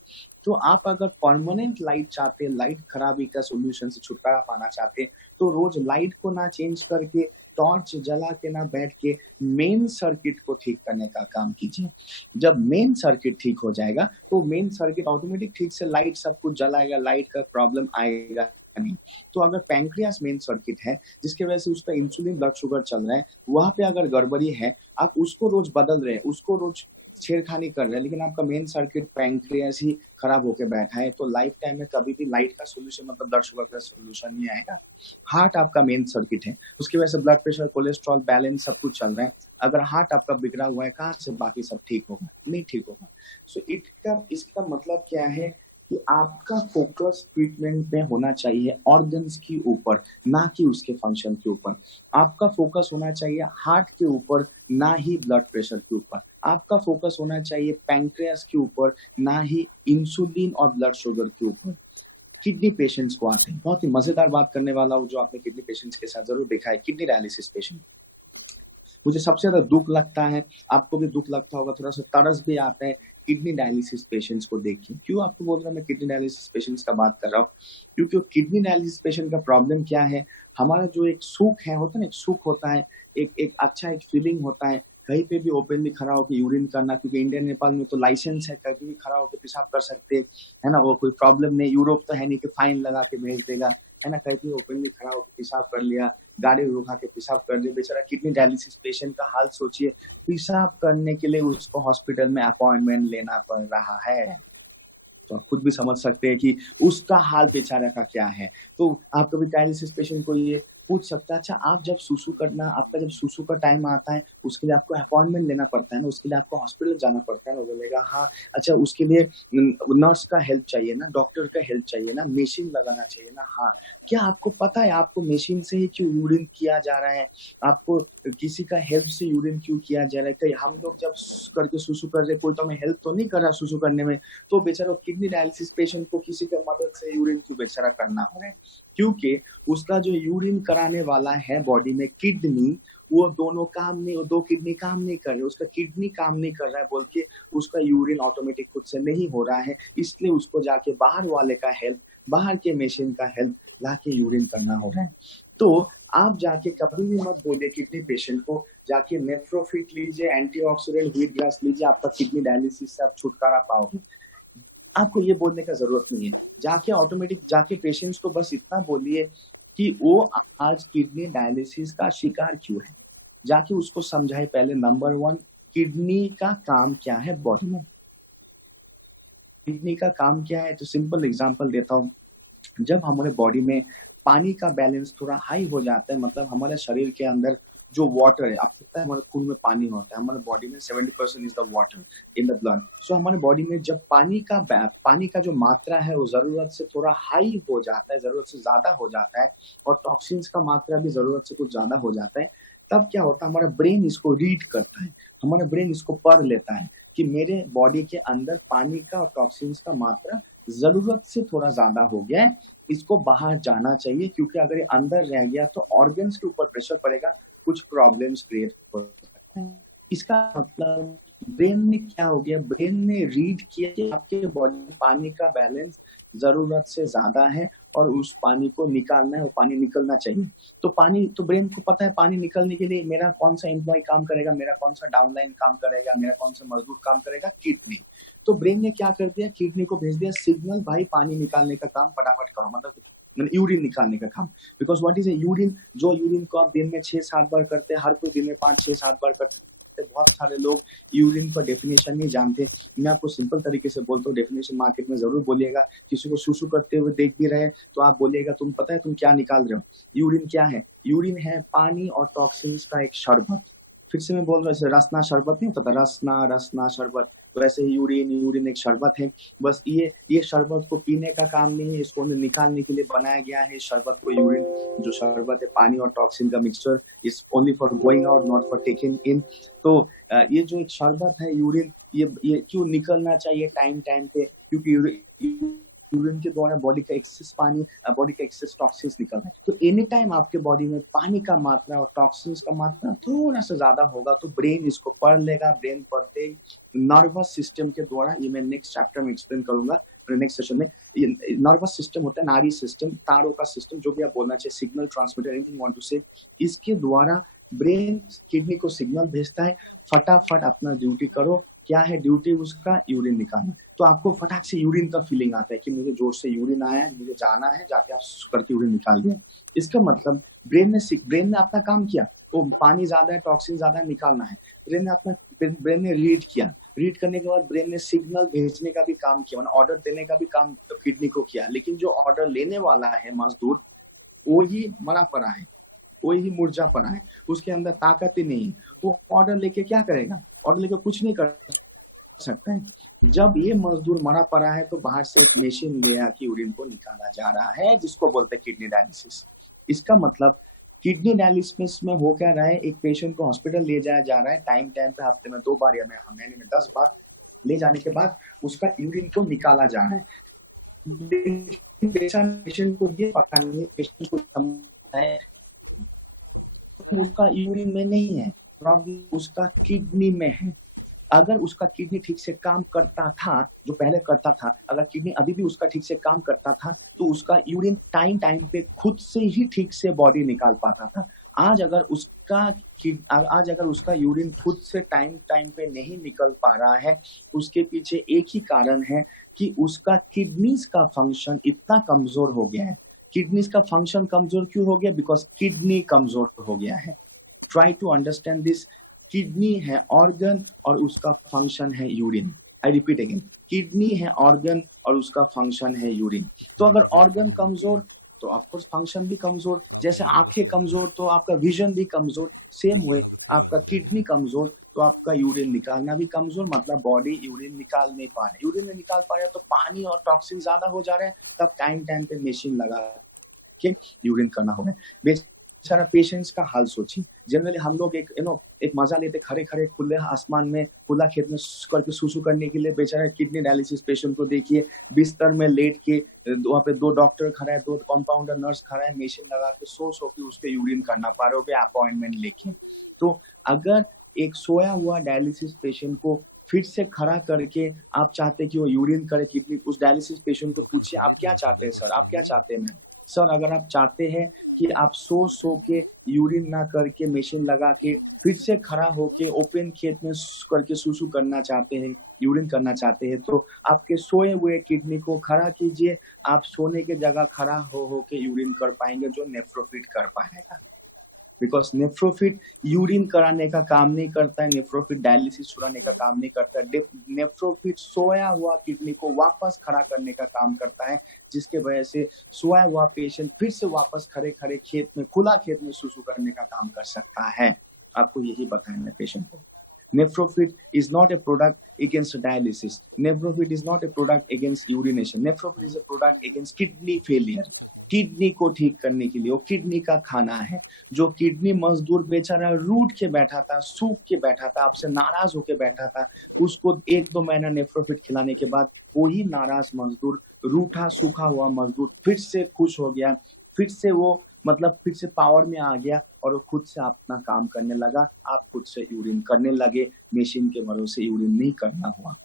तो आप अगर परमानेंट लाइट चाहते, लाइट खराबी का सोल्यूशन से छुटकारा पाना चाहते, तो रोज लाइट को ना चेंज करके, टॉर्च जला के ना बैठ के मेन सर्किट को ठीक करने का काम कीजिए। जब मेन सर्किट ठीक हो जाएगा तो मेन सर्किट ऑटोमेटिक ठीक से लाइट सब कुछ जलाएगा, लाइट का प्रॉब्लम आएगा नहीं। तो अगर पैंक्रियास मेन सर्किट है जिसकी वजह से उसका इंसुलिन ब्लड शुगर चल रहा है, वहां पे अगर गड़बड़ी है, आप उसको रोज बदल रहे हैं, उसको रोज छेड़खानी कर रहे हैं, लेकिन आपका मेन सर्किट पैंक्रियास ही खराब होकर बैठा है, तो लाइफ टाइम में कभी भी लाइट का सोल्यूशन, मतलब ब्लड शुगर का सोल्यूशन नहीं आएगा। हार्ट आपका मेन सर्किट है, उसकी वजह से ब्लड प्रेशर, कोलेस्ट्रॉल, बैलेंस सब कुछ चल रहा है। अगर हार्ट आपका बिगड़ा हुआ है, कहाँ से बाकी सब ठीक होगा? नहीं ठीक होगा। सो इसका मतलब क्या है कि आपका फोकस ट्रीटमेंट में होना चाहिए ऑर्गन्स के ऊपर, ना कि उसके फंक्शन के ऊपर। आपका फोकस होना चाहिए हार्ट के ऊपर, ना ही ब्लड प्रेशर के ऊपर। आपका फोकस होना चाहिए पैंक्रियास के ऊपर, ना ही इंसुलिन और ब्लड शुगर के ऊपर। किडनी पेशेंट्स को आते हैं, बहुत ही मजेदार बात करने वाला हूँ जो आपने किडनी पेशेंट्स के साथ जरूर देखा है, किडनी डायलिसिस पेशेंट। मुझे सबसे ज्यादा दुख लगता है, आपको भी दुख लगता होगा, थोड़ा सा तरस भी आता है किडनी डायलिसिस पेशेंट्स को देख के। क्यों आपको बोल रहा हूँ मैं किडनी डायलिसिस पेशेंट्स का बात कर रहा हूँ? क्योंकि किडनी डायलिसिस पेशेंट का प्रॉब्लम क्या है, हमारा जो एक सुख है, होता है ना, एक सुख होता है, एक अच्छा एक फीलिंग होता है कहीं पे भी ओपनली खड़ा होकर यूरिन करना, क्योंकि इंडिया नेपाल में तो लाइसेंस है, कभी भी खड़ा होकर पेशाब कर सकते है ना, वो कोई प्रॉब्लम नहीं। यूरोप तो है नहीं कि फाइन लगा के भेज देगा, है ना, कहीं भी ओपनली खड़ा होकर पेशाब कर लिया, गाड़ी रुका के पेशाब कर दिया। बेचारा किडनी डायलिसिस पेशेंट का हाल सोचिए, पेशाब करने के लिए उसको हॉस्पिटल में अपॉइंटमेंट लेना पड़ रहा है। तो आप खुद भी समझ सकते हैं कि उसका हाल बेचारा का क्या है। तो आप कभी डायलिसिस पेशेंट को ये पूछ सकता है, अच्छा आप जब सुसु करना, आपका जब सुसु का टाइम आता है, उसके लिए आपको अपॉइंटमेंट लेना पड़ता है ना, उसके लिए आपको हॉस्पिटल जाना पड़ता है ना? वो बोलेगा हाँ। अच्छा उसके लिए नर्स का हेल्प चाहिए ना, डॉक्टर का हेल्प चाहिए ना, मशीन लगाना चाहिए ना? हाँ। क्या आपको पता है आपको मशीन से ही क्यों यूरिन किया जा रहा है? आपको किसी का हेल्प से यूरिन क्यों किया जा रहा है? कहीं हम लोग जब करके सुसु कर रहे, कोई तो हमें हेल्प तो नहीं कर रहा सुसु करने में, तो बेचारा किडनी डायलिसिस पेशेंट को किसी का मदद से यूरिन क्यों बेचारा करना हो रहा है? क्योंकि उसका जो यूरिन कराने वाला है बॉडी में किडनी, वो दोनों काम नहीं, वो 2 किडनी काम नहीं कर रहे, उसका किडनी काम नहीं कर रहा है बोल के उसका यूरिन ऑटोमेटिक खुद से नहीं हो रहा है, इसलिए उसको जाके बाहर वाले का हेल्प, बाहर के मशीन का हेल्प लाके यूरिन करना हो रहा है। तो आप जाके कभी भी मत बोलिए किडनी पेशेंट को जाके नेफ्रोफिट लीजिए, एंटीऑक्सीडेंट व्हीट ग्रास लीजिए, आपका किडनी डायलिसिस से आप छुटकारा पाओगे। आपको ये बोलने का जरूरत नहीं है। जाके ऑटोमेटिक जाके पेशेंट्स को बस इतना बोलिए कि वो आज किडनी डायलिसिस का शिकार क्यों है। जाके उसको समझाए पहले, नंबर 1 किडनी का काम क्या है बॉडी में। किडनी का काम क्या है, तो सिंपल एग्जांपल देता हूँ। जब हमारे बॉडी में पानी का बैलेंस थोड़ा हाई हो जाता है, मतलब हमारे शरीर के अंदर जो वाटर है, आपको पता है हमारे खून में पानी होता है, हमारे बॉडी में 70% is the water in the blood. So हमारे बॉडी में जब पानी का जो मात्रा है वो जरूरत से थोड़ा हाई हो जाता है, जरूरत से ज्यादा हो जाता है, और टॉक्सिन्स का मात्रा भी जरूरत से कुछ ज्यादा हो जाता है, तब क्या होता है, हमारा ब्रेन इसको रीड करता है, हमारा ब्रेन इसको पढ़ लेता है कि मेरे बॉडी के अंदर पानी का और टॉक्सिन्स का मात्रा जरूरत से थोड़ा ज्यादा हो गया है, इसको बाहर जाना चाहिए, क्योंकि अगर ये अंदर रह गया तो ऑर्गन्स के ऊपर प्रेशर पड़ेगा, कुछ प्रॉब्लम्स क्रिएट हो सकते हैं। इसका मतलब ब्रेन में क्या हो गया, ब्रेन ने रीड किया कि आपके बॉडी में पानी का बैलेंस जरूरत से ज्यादा है और उस पानी को निकालना है, वो पानी निकलना चाहिए। तो ब्रेन को पता है पानी निकलने के लिए मेरा कौन सा एम्प्लॉय काम करेगा, मेरा कौन सा डाउनलाइन काम करेगा, मेरा कौन सा मजदूर काम करेगा, किडनी। तो ब्रेन ने क्या कर दिया, किडनी को भेज दिया सिग्नल, भाई पानी निकालने का काम फटाफट करो, मतलब यूरिन निकालने का काम। Because what is a urine, जो यूरिन को आप दिन में 6-7 बार करते हैं, हर कोई दिन में 5-6-7 बार करते हैं। बहुत सारे लोग यूरिन का डेफिनेशन नहीं जानते। मैं आपको सिंपल तरीके से बोलता हूँ, डेफिनेशन मार्केट में जरूर बोलिएगा। किसी को सुसु करते हुए देख भी रहे तो आप बोलिएगा, तुम पता है तुम क्या निकाल रहे हो। यूरिन क्या है, यूरिन है पानी और टॉक्सिन्स का एक शरबत। फिर से मैं बोल रहा हूँ, रसना शरबत नहीं होता था, रसना शरबत, वैसे ही यूरिन एक शरबत है। बस ये शरबत को पीने का काम नहीं है, इसको निकालने के लिए बनाया गया है। शरबत को यूरिन, जो शरबत है पानी और टॉक्सिन का mixture, is only for going out, not for taking in. तो ये जो एक शरबत है यूरिन, ये क्यों निकलना चाहिए टाइम पे, क्योंकि यूरिन के द्वारा बॉडी का एक्सेस पानी, बॉडी का एक्सेस टॉक्सिन्स निकलना है। तो एनी टाइम आपके बॉडी में पानी का मात्रा और टॉक्सिन्स का मात्रा थोड़ा सा ज्यादा होगा तो ब्रेन इसको पढ़ लेगा। ब्रेन पढ़ते नर्वस सिस्टम के द्वारा, ये मैं नेक्स्ट चैप्टर में एक्सप्लेन करूंगा नेक्स्ट सेशन में। ये नर्वस सिस्टम होता है, नाड़ी सिस्टम, तारों का सिस्टम, जो भी आप बोलना चाहिए, signal transmitter, anything want to say, इसके द्वारा ब्रेन किडनी को सिग्नल भेजता है, फटाफट अपना ड्यूटी करो। क्या है ड्यूटी उसका, यूरिन निकालना। तो आपको फटाक से यूरिन का फीलिंग आता है कि मुझे जोर से यूरिन आया है, मुझे जाना है, जाके आप करके यूरिन निकाल दिया। इसका मतलब ब्रेन ने अपना काम किया, वो पानी ज्यादा है, टॉक्सिन ज्यादा है, निकालना है। ब्रेन ने रीड किया, रीड करने के बाद ब्रेन ने सिग्नल भेजने का भी काम किया, मतलब ऑर्डर देने का भी काम किडनी को किया। लेकिन जो ऑर्डर लेने वाला है मजदूर, वो ही मरा पड़ा है, वो ही मुरझा पड़ा है, उसके अंदर ताकत ही नहीं है। वो ऑर्डर लेके क्या करेगा, ऑर्डर लेके कुछ नहीं कर सकता है। जब ये मजदूर मरा पड़ा है तो बाहर से एक मशीन ले आके यूरिन को निकाला जा रहा है, जिसको बोलते हैं किडनी डायलिसिस। इसका मतलब किडनी डायलिसिस में हो क्या रहा है, एक पेशेंट को हॉस्पिटल ले जाया जा रहा है टाइम पे, हफ्ते में 2 बार या महीने में 10 बार ले जाने के बाद उसका यूरिन को निकाला जा रहा है। पेशेंट को ये पता नहीं है, पेशेंट को समझता है उसका यूरिन में नहीं है, प्रॉब्लम उसका किडनी में है। अगर उसका किडनी ठीक से काम करता था, जो पहले करता था, अगर किडनी अभी भी उसका ठीक से काम करता था तो उसका यूरिन टाइम पे खुद से ही ठीक से बॉडी निकाल पाता था। आज अगर उसका यूरिन खुद से टाइम पे नहीं निकल पा रहा है, उसके पीछे एक ही कारण है कि उसका किडनीज का फंक्शन इतना कमजोर हो गया है। किडनीज का फंक्शन कमजोर क्यों हो गया, बिकॉज किडनी कमजोर हो गया है। Try to understand this. Kidney है ऑर्गन और उसका फंक्शन है urine. I repeat again, kidney है ऑर्गन और उसका फंक्शन है यूरिन। तो अगर ऑर्गन कमजोर तो ऑफकोर्स फंक्शन भी कमजोर। जैसे आंखें कमजोर तो आपका विजन भी कमजोर, सेम वे आपका किडनी कमजोर तो आपका यूरिन निकालना भी कमजोर। मतलब बॉडी यूरिन निकाल नहीं पा रहे, यूरिन नहीं निकाल पा रहे तो पानी और टॉक्सिन ज्यादा हो जा रहे हैं, तब टाइम पे मशीन लगा के यूरिन करना हो रहा है। बेचारा पेशेंट्स का हाल सोचिए। जनरली हम लोग एक मजा लेते, खड़े खड़े खुले आसमान में, खुला खेत में करके सुसु करने के लिए। बेचारा किडनी डायलिसिस पेशेंट को देखिए, बिस्तर में लेट के, वहाँ पे 2 डॉक्टर खड़ा है, 2 कंपाउंडर नर्स खड़ा है, मशीन लगा के सो के उसके यूरिन करना पा रहे हो अपॉइंटमेंट लेके। तो अगर एक सोया हुआ डायलिसिस पेशेंट को फिर से खड़ा करके आप चाहते कि वो यूरिन करे किडनी, उस डायलिसिस पेशेंट को पूछिए आप क्या चाहते हैं सर, आप क्या चाहते हैं मैम। सर अगर आप चाहते हैं कि आप सो के यूरिन ना करके मशीन लगा के फिर से खड़ा होके ओपन खेत में करके सुसु करना चाहते हैं, यूरिन करना चाहते हैं, तो आपके सोए हुए किडनी को खड़ा कीजिए। आप सोने के जगह खड़ा हो के यूरिन कर पाएंगे, जो नेफ्रोफिट कर पाएगा। बिकॉज नेफ्रोफिट यूरिन कराने का काम नहीं करता है, नेफ्रोफिट डायलिसिस छुड़ाने का काम नहीं करता है। नेफ्रोफिट सोया हुआ किडनी को वापस खड़ा करने का काम करता है, जिसके वजह से सोया हुआ पेशेंट फिर से वापस खड़े खेत में, खुला खेत में सुसु करने का काम कर सकता है। आपको यही बताना है पेशेंट को। Nephrophyte is not a product against dialysis. Nephrophyte is not a product against urination. Nephrophyte is a product against kidney failure. Kidney को ठीक करने के लिए वो किडनी का खाना है। जो किडनी मजदूर बेचारा रूठ के बैठा था, सूख के बैठा था, आपसे नाराज होके बैठा था, उसको 1-2 महीना नेफ्रोफिट खिलाने के बाद वही नाराज मजदूर, रूठा सूखा हुआ मजदूर फिर से खुश हो गया, फिर से वो मतलब फिर से पावर में आ गया और वो खुद से अपना काम करने लगा, आप खुद से यूरिन करने लगे, मशीन के भरोसे यूरिन नहीं करना हुआ।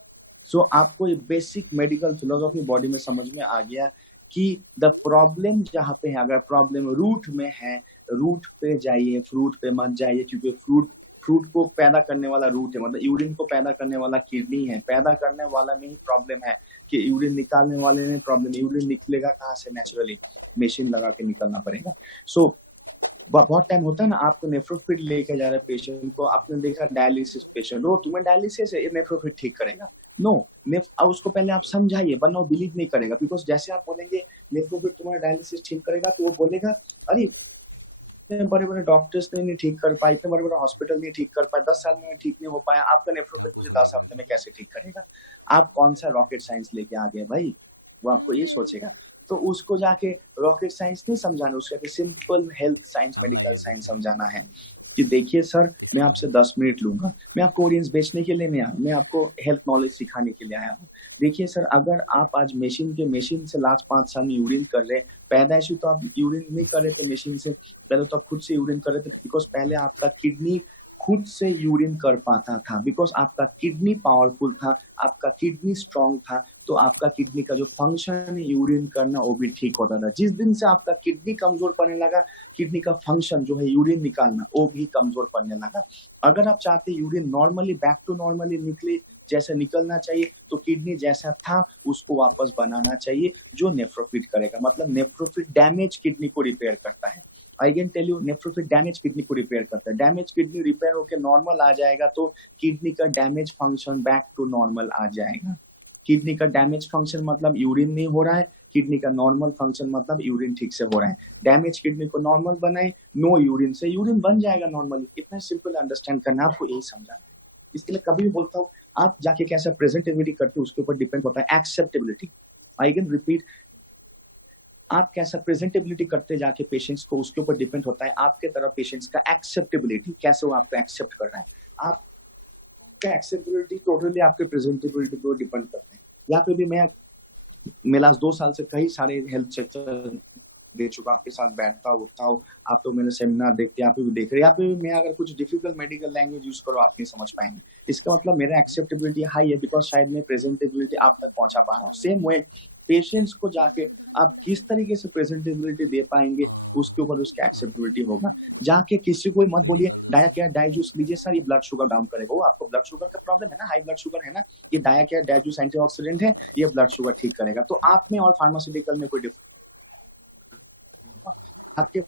सो आपको ये बेसिक मेडिकल फिलोसॉफी बॉडी में समझ में आ गया कि द प्रॉब्लम जहाँ पे है, अगर प्रॉब्लम रूट में है, रूट पे जाइए, फ्रूट पे मत जाइए, क्योंकि फ्रूट को पैदा करने वाला रूट है, मतलब यूरिन को पैदा करने वाला किडनी है, पैदा करने वाला में ही प्रॉब्लम है कि यूरिन निकालने वाले में प्रॉब्लम, यूरिन निकलेगा कहाँ से, नेचुरली मशीन लगा के निकलना पड़ेगा। सो बहुत टाइम होता है ना, आपको नेफ्रोफिट लेके जा रहे पेशेंट को, आपने देखा डायलिसिस पेशेंट, वो तुम्हें डायलिसिस है, ये नेफ्रोफिट ठीक करेगा, नो अब उसको पहले आप समझाइए, वरना वो बिलीव नहीं करेगा। बिकॉज जैसे आप बोलेंगे नेफ्रोफिट तुम्हारा डायलिसिस ठीक करेगा, तो वो बोलेगा अरे इतने बड़े बड़े डॉक्टर्स ने नहीं ठीक कर पाए, इतने बड़े बड़े हॉस्पिटल नहीं ठीक कर पाए, 10 साल में ठीक नहीं हो पाया, आपका नेफ्रोफिट मुझे 10 हफ्ते में कैसे ठीक करेगा? आप कौन सा रॉकेट साइंस लेके आ गए भाई? वो आपको ये सोचेगा। तो उसको जाके रॉकेट साइंस नहीं समझाना, उसको जाके simple health science, medical science समझाना है कि देखिए सर, मैं आपसे 10 मिनट लूंगा, मैं आपको ऑडियंस बेचने के लिए नहीं आया, मैं आपको हेल्थ नॉलेज सिखाने के लिए आया हूँ। देखिए सर, अगर आप आज मशीन से लास्ट 5 साल में यूरिन कर रहे, पैदाइशी तो आप यूरिन नहीं कर रहे थे मशीन से, पहले तो आप खुद से यूरिन कर रहे थे, बिकॉज पहले आपका किडनी खुद से यूरिन कर पाता था, बिकॉज आपका किडनी पावरफुल था, आपका किडनी स्ट्रांग था, तो आपका किडनी का जो फंक्शन है यूरिन करना वो भी ठीक होता था। जिस दिन से आपका किडनी कमजोर पड़ने लगा, किडनी का फंक्शन जो है यूरिन निकालना, वो भी कमजोर पड़ने लगा। अगर आप चाहते urine normally back to normally निकले, जैसे निकलना चाहिए, तो किडनी जैसा था उसको वापस बनाना चाहिए, जो नेफ्रोफिट करेगा। मतलब नेफ्रोफिट डैमेज किडनी को रिपेयर करता है। I can tell you, Nephrofit damage kidney को रिपेयर करता है। डैमेज किडनी रिपेयर होकर नॉर्मल आ जाएगा, तो किडनी का damage function back to normal आ जाएगा। किडनी का डैमेज फंक्शन मतलब यूरिन नहीं हो रहा है, किडनी का नॉर्मल फंक्शन मतलब यूरिन ठीक से हो रहा है। डैमेज किडनी को नॉर्मल बनाए, नो यूरिन से यूरिन बन जाएगा नॉर्मली। इतना सिंपल अंडरस्टैंड करना, आपको यही समझाना है। इसके लिए कभी भी बोलता हूँ, आप जाके कैसा प्रेजेंटेबिलिटी करते हो उसके ऊपर डिपेंड होता है। एक्सेप्टेबिलिटी, आई कैन रिपीट, आप कैसा प्रेजेंटेबिलिटी करते जाके पेशेंट्स को, उसके ऊपर डिपेंड होता है आपके तरफ पेशेंट्स का एक्सेप्टेबिलिटी, कैसे वो आपको एक्सेप्ट कर रहा है। आपका एक्सेप्टेबिलिटी टोटली आपके प्रेजेंटेबिलिटी पर डिपेंड करते हैं। यहाँ पे भी मैं लास्ट 2 साल से कई सारे हेल्थ सेक्टर दे चुका, आपके साथ बैठता उठता हूँ, आप तो मेरे सेमिनार देखते हैं, यहाँ पे भी देख रहे हैं। यहाँ पे भी मैं अगर कुछ डिफिकल्ट मेडिकल लैंग्वेज यूज करो, आप नहीं समझ पाएंगे। इसका मतलब मेरा एक्सेप्टेबिलिटी हाई है, बिकॉज शायद मैं प्रेजेंटेबिलिटी आप तक पहुंचा पा रहा हूँ। सेम वे पेशेंट्स को जाके आप किस तरीके से प्रेजेंटेबिलिटी दे पाएंगे, उसके ऊपर उसका एक्सेप्टेबिलिटी होगा। जाके किसी को मत बोलिए डाया केयर डाई जूस लीजिए सर, ये ब्लड शुगर डाउन करेगा। वो आपको ब्लड शुगर का प्रॉब्लम है ना, हाई ब्लड शुगर है ना, ये dia care dia juice antioxidant है, ये ब्लड शुगर ठीक करेगा। तो आप में और फार्मास्यूटिकल में कोई डिफरेंस आपके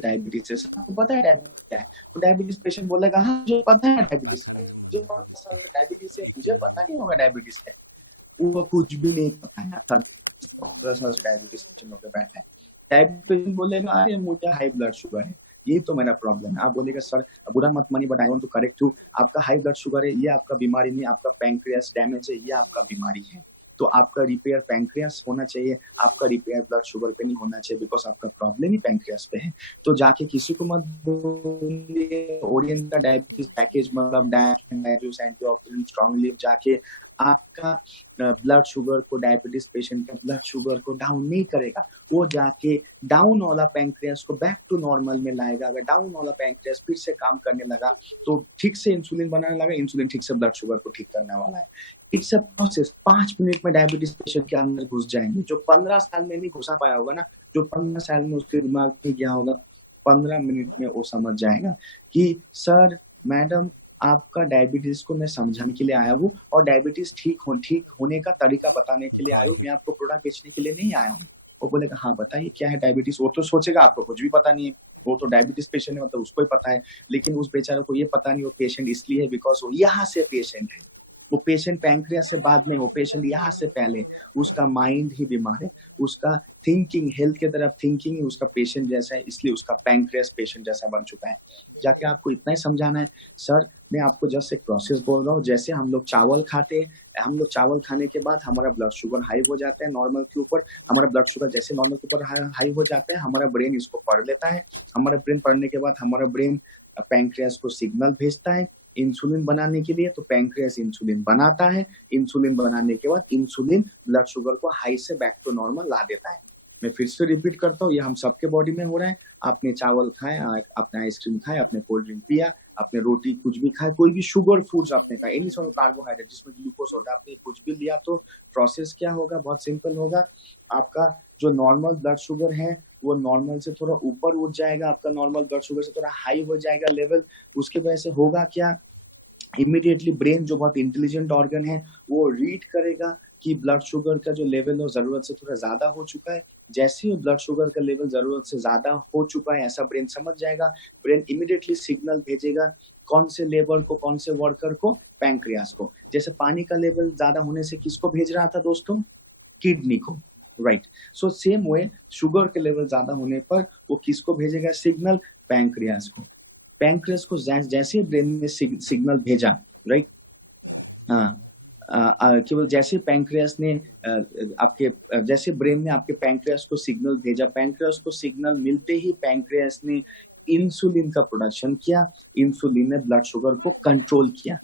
डायबिटीज आपको पता है डायबिटीज क्या है? तो डायबिटीज पेशेंट बोलेगा हाँ मुझे पता है डायबिटीज, मुझे 15 साल का डायबिटीज है, मुझे पता नहीं होगा डायबिटीज है। वो कुछ भी नहीं पता है, 15 साल से डायबिटीज पेशेंट होकर बैठा है। डायबिटीज पेशेंट बोलेगा अरे मुझे हाई ब्लड शुगर है, ये तो मेरा प्रॉब्लम है। आप बोलेगा सर बुरा मत मानिए, but I want to correct you, आपका हाई ब्लड शुगर है, ये आपका बीमारी नहीं, आपका पैंक्रियास डैमेज है, ये आपका बीमारी है। तो आपका रिपेयर पैंक्रियास होना चाहिए, आपका रिपेयर ब्लड शुगर पे नहीं होना चाहिए, बिकॉज आपका प्रॉब्लम ही पैंक्रियास पे है। तो जाके किसी को मत बोलिए ओरिएंट का डायबिटीज पैकेज मतलब डायबिटीज एंटीऑक्सीडेंट स्ट्रांग लिव, जाके आपका ब्लड शुगर को, डायबिटीज पेशेंट का ब्लड शुगर को डाउन नहीं करेगा, वो जाके डाउन वाला पैंक्रियास को बैक टू नॉर्मल में लाएगा। अगर डाउन वाला पैंक्रियास फिर से काम करने लगा तो ठीक से इंसुलिन बनाने लगा, इंसुलिन ठीक से ब्लड शुगर को ठीक करने वाला है। It's a process. 5 मिनट में डायबिटीज पेशेंट के अंदर घुस जाएंगे। जो 15 साल में नहीं घुसा पाया होगा ना, जो 15 साल में उसके दिमाग में गया होगा, 15 मिनट में वो समझ जाएगा कि सर मैडम आपका डायबिटीज को मैं समझाने के लिए आया हूँ, और डायबिटीज ठीक होने का तरीका बताने के लिए आया हूँ, मैं आपको प्रोडक्ट बेचने के लिए नहीं आया हूँ। वो बोलेगा हाँ बताइए क्या है डायबिटीज। वो तो सोचेगा आपको कुछ भी पता नहीं है, वो तो डायबिटीज पेशेंट है, मतलब उसको ही पता है, लेकिन उस बेचारे को ये पता नहीं वो पेशेंट इसलिए है बिकॉज वो यहाँ से पेशेंट है। वो पेशेंट पैंक्रियास से बाद में, वो पेशेंट यहाँ से पहले, उसका माइंड ही बीमार है, उसका थिंकिंग हेल्थ के तरफ थिंकिंग ही उसका पेशेंट जैसा है, इसलिए उसका पैंक्रियास पेशेंट जैसा बन चुका है। जाके आपको इतना ही समझाना है सर मैं आपको जस्ट एक प्रोसेस बोल रहा हूँ, जैसे हम लोग चावल खाते हैं, हम लोग चावल खाने के बाद हमारा ब्लड शुगर हाई हो जाता है नॉर्मल के ऊपर, हमारा ब्लड शुगर जैसे नॉर्मल के ऊपर हाई हो जाता है, हमारा ब्रेन इसको पढ़ लेता है, हमारा ब्रेन पढ़ने के बाद हमारा ब्रेन पैंक्रियास को सिग्नल भेजता है, इंसुलिन बनाने के लिए, तो पैंक्रियास इंसुलिन बनाता है। इंसुलिन बनाने के बाद इंसुलिन ब्लड शुगर को हाई से बैक टू नॉर्मल ला देता है। मैं फिर से रिपीट करता हूँ, ये हम सबके बॉडी में हो रहा है। आपने चावल खाए, आपने आइसक्रीम खाए, आपने कोल्ड ड्रिंक पिया, आपने रोटी कुछ भी खाया, कोई भी शुगर फूड्स आपने खाया, एनी सॉर्ट ऑफ कार्बोहाइड्रेट जिसमें ग्लूकोज होता है, आपने कुछ भी लिया, तो प्रोसेस क्या होगा, बहुत सिंपल होगा। आपका जो नॉर्मल ब्लड शुगर है वो नॉर्मल से थोड़ा ऊपर उठ जाएगा, आपका नॉर्मल ब्लड शुगर से थोड़ा हाई हो जाएगा लेवल। उसके वजह से होगा क्या, इमीडिएटली ब्रेन जो बहुत इंटेलिजेंट ऑर्गन है वो रीड करेगा कि ब्लड शुगर का जो लेवल है जरूरत से थोड़ा ज्यादा हो चुका है। जैसे ही ब्लड शुगर का लेवल जरूरत से ज्यादा हो चुका है ऐसा ब्रेन समझ जाएगा, ब्रेन इमीडिएटली सिग्नल भेजेगा कौन से लेबर को, कौन से वर्कर को, पैंक्रियास को। जैसे पानी का लेवल ज्यादा होने से किसको भेज रहा था दोस्तों, किडनी को, right. So same way sugar के लेवल ज्यादा होने पर वो किसको भेजेगा सिग्नल, पैंक्रियास को। पैंक्रियास को जैसे ब्रेन में सिग्नल भेजा, राइट, केवल जैसे पैंक्रियास ने आपके जैसे ब्रेन ने आपके पैंक्रियास को सिग्नल भेजा, पैंक्रियास को सिग्नल मिलते ही पैंक्रियास ने इंसुलिन का प्रोडक्शन किया, इंसुलिन ने ब्लड शुगर को कंट्रोल किया।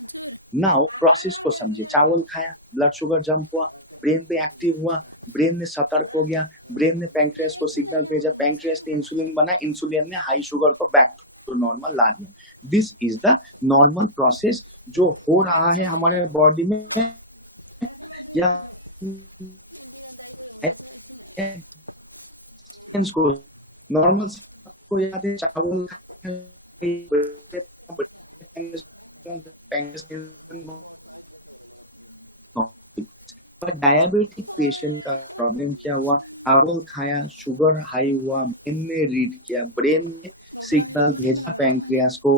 नाउ प्रोसेस को समझिए, चावल खाया, ब्लड शुगर जंप हुआ, ब्रेन पे एक्टिव हुआ, ब्रेन ने सतर्क हो गया, ब्रेन ने पैंक्रियास को सिग्नल भेजा, पैंक्रियास ने इंसुलिन बनाया, इंसुलिन ने हाई शुगर को बैक टू नॉर्मल ला दिया। This is the normal process जो हो रहा है हमारे बॉडी में। या को नॉर्मल को याद है, चावल डायबिटिक पेशेंट का प्रॉब्लम क्या हुआ, चावल खाया, शुगर हाई हुआ, ब्रेन ने रीड किया, ब्रेन ने सिग्नल भेजा पैंक्रियास को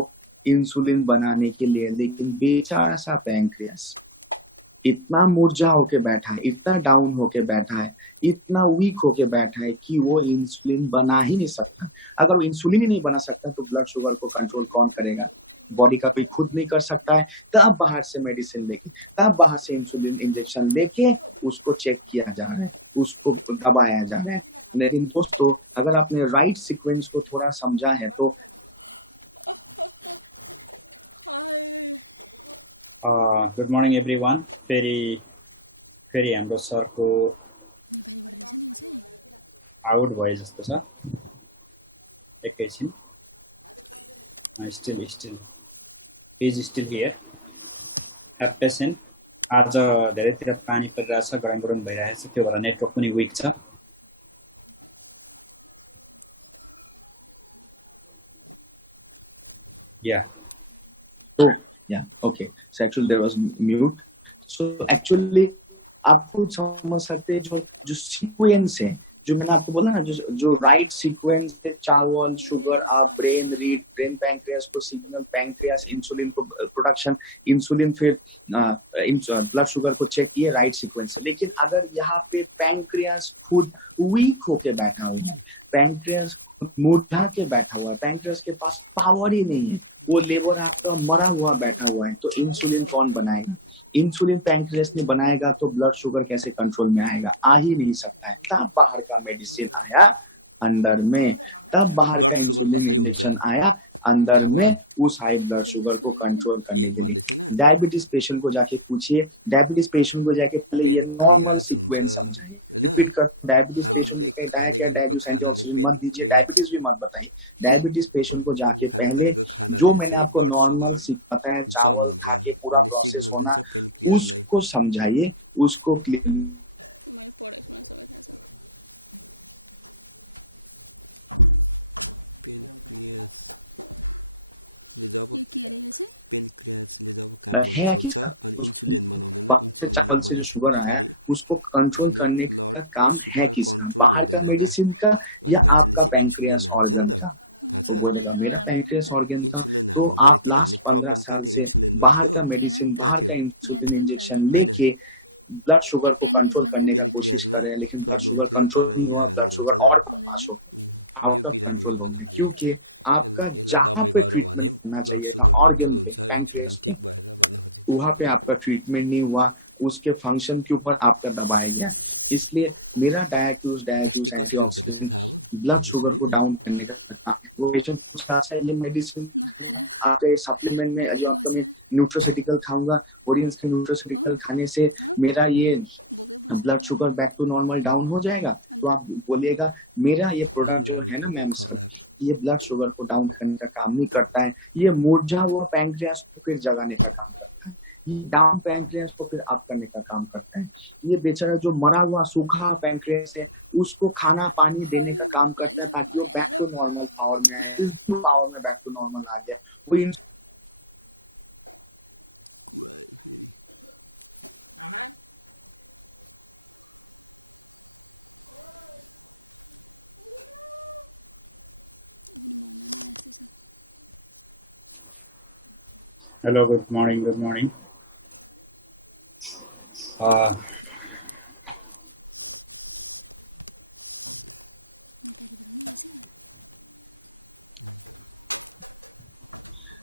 इंसुलिन बनाने के लिए, लेकिन बेचारा सा पैंक्रियास इतना मुरझा होके बैठा है, इतना डाउन होके बैठा है, इतना वीक होके बैठा है कि वो इंसुलिन बना ही नहीं सकता। अगर वो इंसुलिन ही नहीं बना सकता तो ब्लड शुगर को कंट्रोल कौन करेगा, बॉडी का कोई खुद नहीं कर सकता है। तब बाहर से मेडिसिन लेके, तब बाहर से इंसुलिन इंजेक्शन लेके उसको चेक किया जा रहा है, उसको दबाया जा रहा है। लेकिन दोस्तों अगर आपने राइट सीक्वेंस को थोड़ा समझा है तो गुड मर्निङ एभ्रिवान। फेरि हाम्रो सरको आउट भयो जस्तो छ, एकैछिन। Still is still here, have patient. आज धेरैतिर पानी परिरहेछ, गडाङ भइरहेछ, त्यो भएर नेटवर्क पनि विक छ। okay, so actually there was mute. So actually आप खुद समझ सकते हैं जो सीक्वेंस है, जो मैंने आपको बोला ना, जो राइट सीक्वेंस है, चावल, शुगर, आप ब्रेन रीड, ब्रेन पैंक्रियास को सिग्नल, पैंक्रियास इंसुलिन को प्रोडक्शन, इंसुलिन फिर ब्लड शुगर को चेक किए, राइट सीक्वेंस है। लेकिन अगर यहाँ पे पैंक्रियास खुद वीक होके बैठा हुआ है, पैंक्रियास खुद मुरझा के बैठा हुआ है, पैंक्रियास के पास पावर ही नहीं है, वो लेबर आपका मरा हुआ बैठा हुआ है, तो इंसुलिन कौन बनाएगा? इंसुलिन पैंक्रियास नहीं बनाएगा तो ब्लड शुगर कैसे कंट्रोल में आएगा? आ ही नहीं सकता है। तब बाहर का मेडिसिन आया अंदर में, तब बाहर का इंसुलिन इंजेक्शन आया अंदर में उस हाई ब्लड शुगर को कंट्रोल करने के लिए। डायबिटीज पेशेंट को जाके पूछिए, डायबिटीज पेशेंट को जाके पहले ये नॉर्मल सीक्वेंस समझाइए। रिपीट कर, डायबिटीज पेशेंट को कहीं डाया क्या डायबिटीज एंटीऑक्सीडेंट मत दीजिए, डायबिटीज भी मत बताइए। डायबिटीज पेशेंट को जाके पहले जो मैंने आपको नॉर्मल बताया, चावल खा के पूरा प्रोसेस होना, उसको समझाइए, उसको क्लियर है किसका, चावल से जो शुगर आया उसको कंट्रोल करने का काम है किसका, बाहर का मेडिसिन का या आपका पैंक्रियास ऑर्गन का? तो बोलेगा मेरा पैंक्रियास ऑर्गन का। तो आप लास्ट 15 साल से बाहर का मेडिसिन, बाहर का इंसुलिन इंजेक्शन लेके ब्लड शुगर को कंट्रोल करने का कोशिश कर रहे हैं, लेकिन ब्लड शुगर कंट्रोल नहीं हुआ, ब्लड शुगर और बदमाश हो गया, आउट ऑफ कंट्रोल हो गया, क्योंकि आपका जहां पे ट्रीटमेंट करना चाहिए था ऑर्गन पे, पैंक्रियास पे, वहां पे आपका ट्रीटमेंट नहीं हुआ, उसके फंक्शन के ऊपर आपका दबाया गया। इसलिए मेरा डायक्यूज एंटीऑक्सीडेंट ब्लड शुगर को डाउन करने का पेशेंट ये मेडिसिन आपके सप्लीमेंट में जो आपका में न्यूट्रोसिटिकल खाऊंगा, ऑडियंस के न्यूट्रोसिटिकल खाने से मेरा ये blood sugar back to normal down हो जाएगा। तो आप बोलिएगा मेरा ये प्रोडक्ट जो है ना मैम सर, ये ब्लड शुगर को डाउन करने का काम नहीं करता है, ये मुरझा हुआ पैंक्रियास को फिर जगाने का काम करता है, ये डाउन पैंक्रियास को फिर अप करने का काम करता है, ये बेचारा जो मरा हुआ सूखा पैंक्रियास है उसको खाना पानी देने का काम करता है ताकि वो बैक टू नॉर्मल पावर में आए। इस पावर में बैक टू नॉर्मल आ गया, वो Hello, good morning, good morning.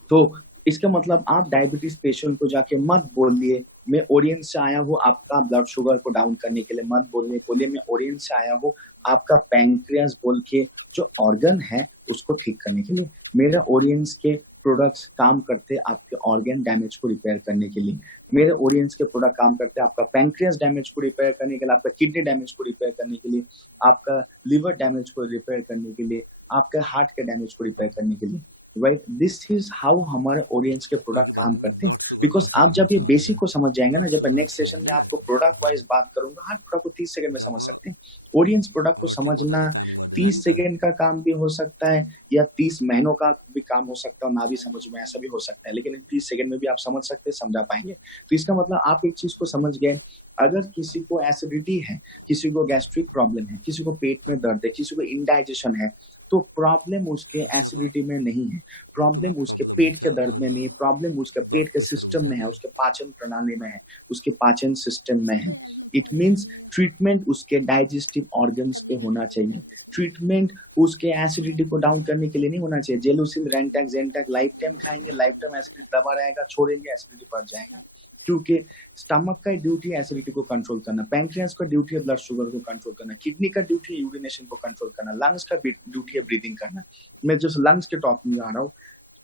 तो इसका मतलब आप डायबिटीज पेशेंट को जाके मत बोलिए मैं ऑडियंस से आया हूँ आपका ब्लड शुगर को डाउन करने के लिए, मत बोलिए मैं ऑडियंस से आया हूँ आपका पैंक्रियास बोल के जो ऑर्गन है उसको ठीक करने के लिए। मेरे ऑडियंस के प्रोडक्ट्स काम करते आपके ऑर्गन डैमेज को रिपेयर करने के लिए, मेरे ऑडियंस के प्रोडक्ट काम करते आपका पैंक्रियास डैमेज को रिपेयर करने के लिए, आपका किडनी डैमेज को रिपेयर करने के लिए, आपका लिवर डैमेज को रिपेयर करने के लिए, आपके हार्ट के डैमेज को रिपेयर करने के लिए। राइट, दिस इज हाउ हमारे ऑडियंस के प्रोडक्ट काम करते हैं। बिकॉज आप जब ये बेसिक को समझ जाएंगे ना, जब मैं नेक्स्ट सेशन में आपको प्रोडक्ट वाइज बात करूंगा, हर प्रोडक्ट को 30 सेकंड में समझ सकते हैं। ऑडियंस प्रोडक्ट को समझना 30 सेकंड का काम भी हो सकता है या 30 महीनों का भी काम हो सकता है और ना भी समझ में, ऐसा भी हो सकता है, लेकिन 30 सेकंड में भी आप समझ सकते हैं, समझा पाएंगे। तो इसका मतलब आप एक चीज को समझ गए, अगर किसी को एसिडिटी है, किसी को गैस्ट्रिक प्रॉब्लम है, किसी को पेट में दर्द है, किसी को इंडाइजेशन है, तो प्रॉब्लम उसके एसिडिटी में नहीं है, प्रॉब्लम उसके पेट के दर्द में नहीं है, प्रॉब्लम उसके पेट के सिस्टम में है, उसके पाचन प्रणाली में है, उसके पाचन सिस्टम में है। इट मीन्स ट्रीटमेंट उसके डाइजेस्टिव ऑर्गन्स पे होना चाहिए, ट्रीटमेंट उसके एसिडिटी को डाउन करने के लिए नहीं होना चाहिए। जेलुसिन, रेंटैक, जेंटैक लाइफ टाइम खाएंगे, लाइफ टाइम एसिडिटी दबा रहेगा, छोड़ेंगे एसिडिटी बढ़ जाएगा। क्योंकि स्टमक का ड्यूटी है एसिडिटी को कंट्रोल करना, पैंक्रियास का ड्यूटी है ब्लड शुगर को कंट्रोल करना, किडनी का ड्यूटी है यूरिनेशन को कंट्रोल करना, लंग्स का ड्यूटी है ब्रीदिंग करना। मैं जो लंग्स के टॉपिक में आ रहा हूँ,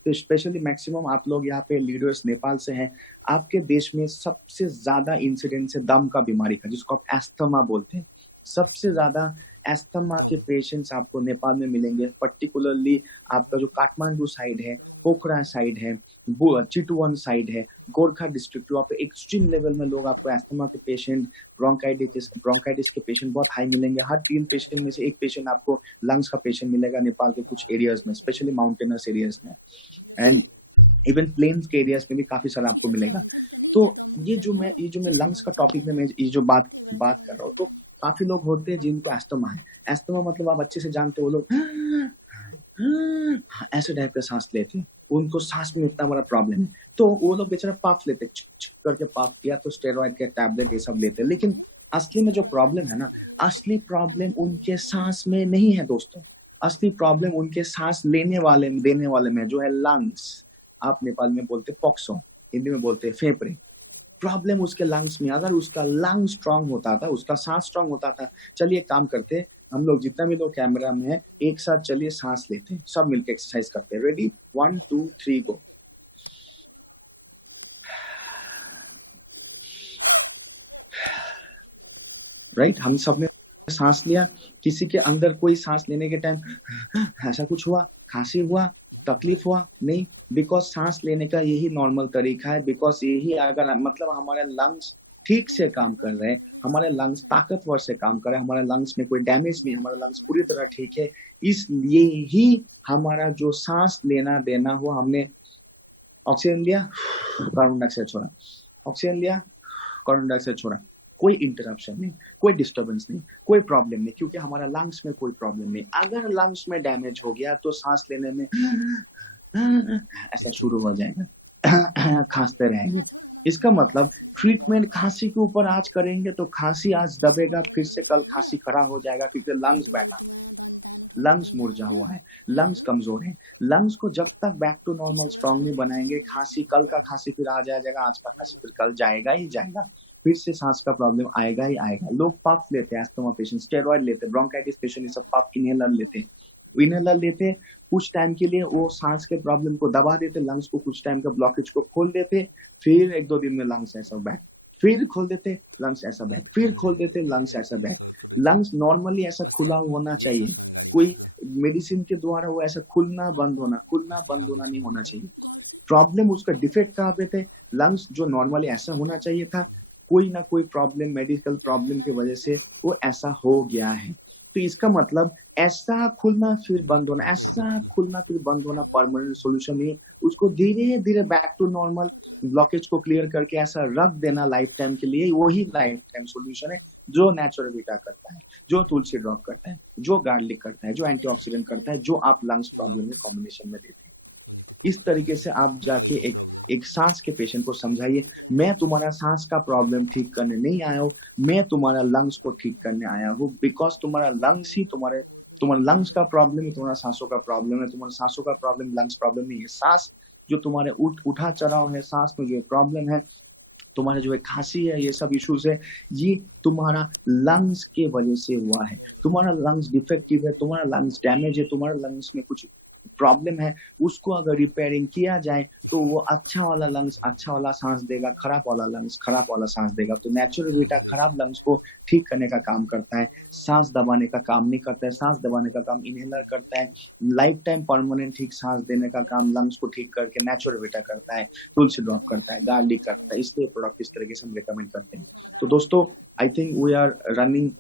तो स्पेशली मैक्सिमम आप लोग यहाँ पे लीडर्स नेपाल से हैं, आपके देश में सबसे ज्यादा इंसिडेंस है दम का बीमारी का, जिसको आप एस्थमा बोलते हैं। सबसे ज्यादा एस्थमा के पेशेंट्स आपको नेपाल में मिलेंगे, पर्टिकुलरली आपका जो काठमांडू साइड है, पोखरा साइड है, चितवन साइड है, गोरखा डिस्ट्रिक्ट, वहाँ पे एक्सट्रीम लेवल में लोग आपको एस्थमा के पेशेंट, ब्रोंकाइटिस के पेशेंट बहुत हाई मिलेंगे। हर 3 पेशेंट में से एक पेशेंट आपको लंग्स का पेशेंट मिलेगा नेपाल के कुछ एरियाज में, स्पेशली माउंटेनस एरियाज में, एंड इवन प्लेन्स के एरियाज में भी काफी सारा आपको मिलेगा। तो ये जो मैं लंग्स का टॉपिक में मैं ये जो बात कर रहा हूँ, तो काफी लोग होते हैं जिनको एस्थमा है। एस्थमा मतलब आप अच्छे से जानते हो, वो लोग ऐसे टाइप का सांस लेते हैं, उनको सांस में इतना बड़ा प्रॉब्लम है, तो वो लोग बेचारा पफ लेते, करके पफ किया तो स्टेरॉइड के टैबलेट ये सब लेते हैं। लेकिन असली में जो प्रॉब्लम है ना, असली प्रॉब्लम उनके सांस में नहीं है दोस्तों, असली प्रॉब्लम उनके सांस लेने वाले देने वाले में, जो है लंग्स। आप नेपाल में बोलते पॉक्सो, हिंदी में बोलते फेफड़े। प्रॉब्लम उसके लंग्स में, अगर उसका लंग स्ट्रांग होता था, उसका सांस स्ट्रांग होता था। चलिए काम करते, हम लोग जितना भी लोग कैमरा में है, एक साथ चलिए सांस लेते हैं, सब मिलकर एक्सरसाइज करते हैं। रेडी, 1 2 3 गो। राइट, हम सब ने सांस लिया। किसी के अंदर कोई सांस लेने के टाइम ऐसा कुछ हुआ, खांसी हुआ, तकलीफ हुआ? नहीं, बिकॉज सांस लेने का यही नॉर्मल तरीका है, बिकॉज यही अगर मतलब हमारे लंग्स ठीक से काम कर रहे हैं, हमारे लंग्स ताकतवर से काम कर रहे हैं, हमारे लंग्स में कोई डैमेज नहीं, हमारे लंग्स पूरी तरह ठीक है, इसलिए ही हमारा जो सांस लेना देना हुआ, हमने ऑक्सीजन लिया, कार्बन डाइऑक्साइड छोड़ा, ऑक्सीजन लिया, कार्बन डाइऑक्साइड छोड़ा, कोई इंटरप्शन नहीं, कोई डिस्टर्बेंस नहीं, कोई प्रॉब्लम नहीं, क्योंकि हमारा लंग्स में कोई प्रॉब्लम नहीं। अगर लंग्स में डैमेज हो गया तो सांस लेने में ऐसा शुरू हो जाएगा, खांसते रहेंगे। इसका मतलब ट्रीटमेंट खांसी के ऊपर आज करेंगे तो खांसी आज दबेगा, फिर से कल खांसी खड़ा हो जाएगा, क्योंकि लंग्स बैठा, लंग्स मुरझा हुआ है, लंग्स कमजोर है। लंग्स को जब तक बैक टू नॉर्मल स्ट्रांग नहीं बनाएंगे, खांसी कल का खांसी फिर आ जाएगा, आज का खांसी फिर कल जाएगा ही जाएगा, फिर से सांस का प्रॉब्लम आएगा ही आएगा। लोग पफ लेते हैं, एस्थमा पेशेंट स्टेरॉइड लेते हैं, ब्रोंकाइटिस पेशेंट ये सब पफ इनहेलर लेते हैं, इनहेलर लेते, कुछ टाइम के लिए वो सांस के प्रॉब्लम को दबा देते, लंग्स को कुछ टाइम का ब्लॉकेज को खोल देते, फिर 1-2 दिन में लंग्स ऐसा बैक, फिर खोल देते, लंग्स ऐसा बैक, फिर खोल देते, लंग्स ऐसा बैक। लंग्स नॉर्मली ऐसा खुला होना चाहिए, कोई मेडिसिन के द्वारा वो ऐसा खुलना बंद होना नहीं होना चाहिए। प्रॉब्लम उसका डिफेक्ट कहाँ पे थे? लंग्स जो नॉर्मली ऐसा होना चाहिए था, कोई ना कोई प्रॉब्लम, मेडिकल प्रॉब्लम की वजह से वो ऐसा हो गया है। तो इसका मतलब ऐसा खुलना फिर बंद होना, ऐसा खुलना फिर बंद होना परमानेंट सॉल्यूशन नहीं है। उसको धीरे धीरे बैक टू नॉर्मल, ब्लॉकेज को क्लियर करके ऐसा रख देना लाइफ टाइम के लिए, वही लाइफ टाइम सॉल्यूशन है जो नेचुरोवीटा करता है, जो तुलसी ड्रॉप करता है, जो गार्लिक करता है, जो एंटीऑक्सीडेंट करता है, जो आप लंग्स प्रॉब्लम में कॉम्बिनेशन में देते हैं। इस तरीके से आप जाके एक सांस के पेशेंट को समझाइए, मैं तुम्हारा सांस का प्रॉब्लम ठीक करने नहीं आया हूँ, मैं तुम्हारा लंग्स को ठीक करने आया हूँ, बिकॉज तुम्हारा लंग्स ही तुम्हारा लंग्स का प्रॉब्लम है, तुम्हारा सांसों का प्रॉब्लम है, तुम्हारा सांसों का प्रॉब्लम लंग्स प्रॉब्लम नहीं है। सांस जो तुम्हारे उठा चढ़ाव है, सांस में जो प्रॉब्लम है, तुम्हारा जो है खांसी है, ये सब इश्यूज है, ये तुम्हारा लंग्स के वजह से हुआ है। तुम्हारा लंग्स डिफेक्टिव है, तुम्हारा लंग्स डैमेज है, तुम्हारा लंग्स में कुछ प्रॉब्लम है, उसको अगर रिपेयरिंग किया जाए तो वो अच्छा वाला लंग्स अच्छा वाला सांस देगा, खराब वाला लंग्स खराब वाला सांस देगा। तो नेचुरोवीटा खराब लंग्स को ठीक करने का काम करता है, सांस दबाने का काम नहीं करता है। सांस दबाने का काम इनहेलर करता है, लाइफ टाइम परमानेंट ठीक सांस देने का काम लंग्स को ठीक करके नेचुरोवीटा करता है, तुलसी ड्रॉप करता है, गार्लिक करता है। इसलिए प्रोडक्ट इस तरीके से हम रिकमेंड करते हैं। तो दोस्तों, I think we are running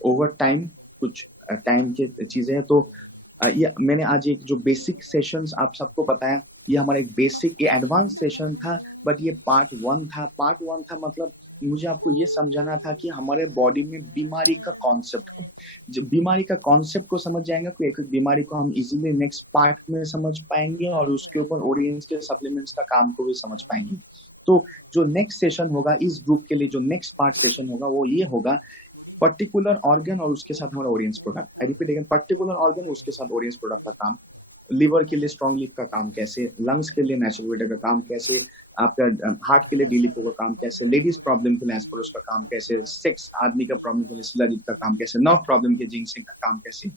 over time, कुछ टाइम की चीजें हैं। तो ये मैंने आज एक जो बेसिक सेशंस आप सबको बताया, ये हमारा एक बेसिक, ये एडवांस सेशन था, बट ये पार्ट 1 था। पार्ट 1 था मतलब मुझे आपको ये समझाना था कि हमारे बॉडी में बीमारी का कॉन्सेप्ट को, जब बीमारी का कॉन्सेप्ट को समझ जाएंगे तो एक बीमारी को हम इजीली नेक्स्ट पार्ट में समझ पाएंगे और उसके ऊपर ऑडियंस के सप्लीमेंट्स का काम को भी समझ पाएंगे। तो जो नेक्स्ट सेशन होगा इस ग्रुप के लिए, जो नेक्स्ट पार्ट सेशन होगा वो ये होगा, पर्टिकुलर ऑर्गन और उसके साथ हमारा ऑडियंस प्रोडक्ट। आई रिपीट अगेन, पर्टिकुलर ऑर्गन उसके साथ ऑडियंस प्रोडक्ट का काम, लिवर के लिए स्ट्रॉन्ग लिप का काम कैसे, लंग्स के लिए नेचुरोवीटा का काम कैसे, आपका हार्ट के लिए डीलिपो का काम कैसे, लेडीज प्रॉब्लम के लिए एस्पेरोस का काम कैसे, सेक्स आदमी का प्रॉब्लम के लिए सिलाजित का काम कैसे, नर्व प्रॉब्लम के जिंक्सिंग का काम कैसे,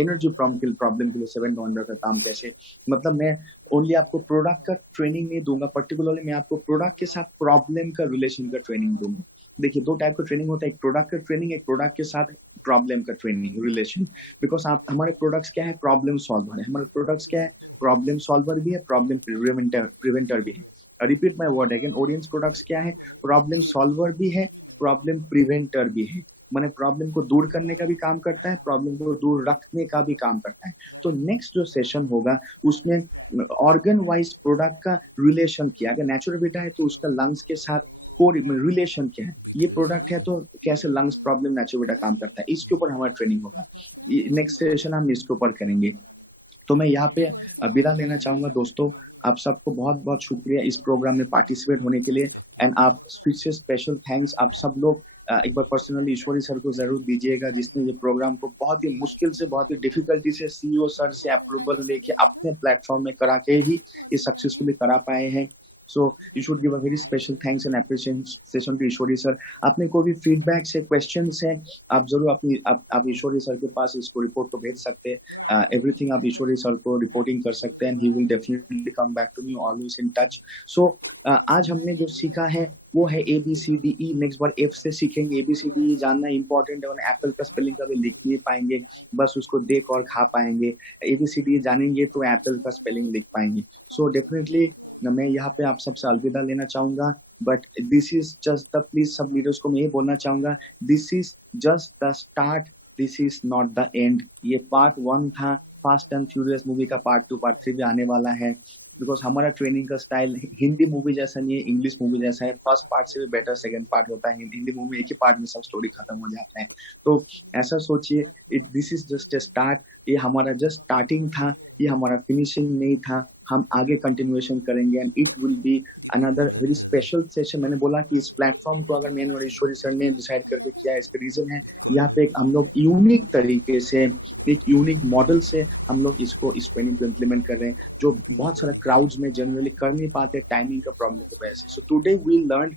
एनर्जी प्रॉब्लम के लिए 7 डॉन्डर का काम कैसे। मतलब मैं ओनली आपको प्रोडक्ट का ट्रेनिंग नहीं दूंगा, पर्टिकुलरली मैं आपको प्रोडक्ट के साथ प्रॉब्लम का रिलेशन का ट्रेनिंग दूंगा। देखिए, 2 टाइप का ट्रेनिंग होता है, एक प्रोडक्ट का ट्रेनिंग, एक प्रोडक्ट के साथ प्रॉब्लम का ट्रेनिंग रिलेशन। बिकॉज आप हमारे प्रोडक्ट्स क्या है, प्रॉब्लम सॉल्वर है। हमारे प्रोडक्ट्स क्या है, प्रॉब्लम सॉल्वर भी है, प्रॉब्लम प्रिवेंटर भी है। Repeat my word again, audience products क्या है, प्रॉब्लम सॉल्वर भी है, प्रॉब्लम प्रिवेंटर भी है। माने प्रॉब्लम को दूर करने का भी काम करता है, प्रॉब्लम को दूर रखने का भी काम करता है। तो नेक्स्ट जो सेशन होगा उसमें ऑर्गन वाइज प्रोडक्ट का रिलेशन किया, अगर नेचुरोवीटा है तो उसका लंग्स के साथ रिलेशन क्या है, ये प्रोडक्ट है तो कैसे लंग्स प्रॉब्लम नेचुरोवीटा काम करता है, इसके ऊपर हमारा ट्रेनिंग होगा। नेक्स्ट सेशन हम इसके ऊपर करेंगे। तो मैं यहाँ पे विदा लेना चाहूंगा दोस्तों, आप सबको बहुत बहुत शुक्रिया इस प्रोग्राम में पार्टिसिपेट होने के लिए। एंड आप स्पेशल थैंक्स आप सब लोग एक बार पर्सनली ईश्वरी सर को जरूर दीजिएगा, जिसने ये प्रोग्राम को बहुत ही मुश्किल से, बहुत ही डिफिकल्टी से सीईओ सर से अप्रूवल लेके अपने प्लेटफॉर्म में करा के ही ये सक्सेसफुली करा पाए हैं। So you should give a very special thanks and appreciation to Ishwari sir. आपने कोई भी फीडबैक से क्वेश्चंस है, आप जरूर आप ईश्वरी सर के पास इसको रिपोर्ट को भेज सकते हैं। एवरीथिंग आप ईश्वरी सर को रिपोर्टिंग कर सकते हैं, he will definitely come back to me, always in touch। So आज हमने जो सीखा है वो है ABCDE। नेक्स्ट बार F से सीखेंगे। ABCDE जानना इंपॉर्टेंट है, और एप्पल का स्पेलिंग कभी लिख नहीं पाएंगे, बस उसको देख और खा पाएंगे। ABCDE जानेंगे तो एप्पल का स्पेलिंग लिख पाएंगे। सो डेफिनेटली मैं यहाँ पे आप सबसे अलविदा लेना चाहूंगा, but this is just the, please सब लीडर्स को मैं ये बोलना चाहूंगा, this is just the start, this is not the end. ये पार्ट 1 था, फास्ट एंड फ्यूरियस मूवी का पार्ट 2 पार्ट 3 भी आने वाला है। बिकॉज हमारा ट्रेनिंग का स्टाइल हिंदी मूवी जैसा नहीं है, इंग्लिश मूवी जैसा है। फर्स्ट पार्ट से भी बेटर सेकंड पार्ट होता है, हिंदी मूवी एक ही पार्ट में सब स्टोरी खत्म हो जाता है। तो ऐसा सोचिए, this is just a start, ये हमारा जस्ट स्टार्टिंग था, ये हमारा फिनिशिंग नहीं था। हम आगे कंटिन्यूएशन करेंगे and it will be another very special session. मैंने बोला कि इस प्लेटफॉर्म को अगर मैंने और ईश्वरी सर ने डिसाइड करके किया, इसका रीजन है यहाँ पे हम लोग यूनिक तरीके से, एक यूनिक मॉडल से हम लोग इसको इस ट्रेनिंग को इम्प्लीमेंट कर रहे हैं, जो बहुत सारा क्राउड्स में जनरली कर नहीं पाते टाइमिंग का प्रॉब्लम की वजह से। So today we learn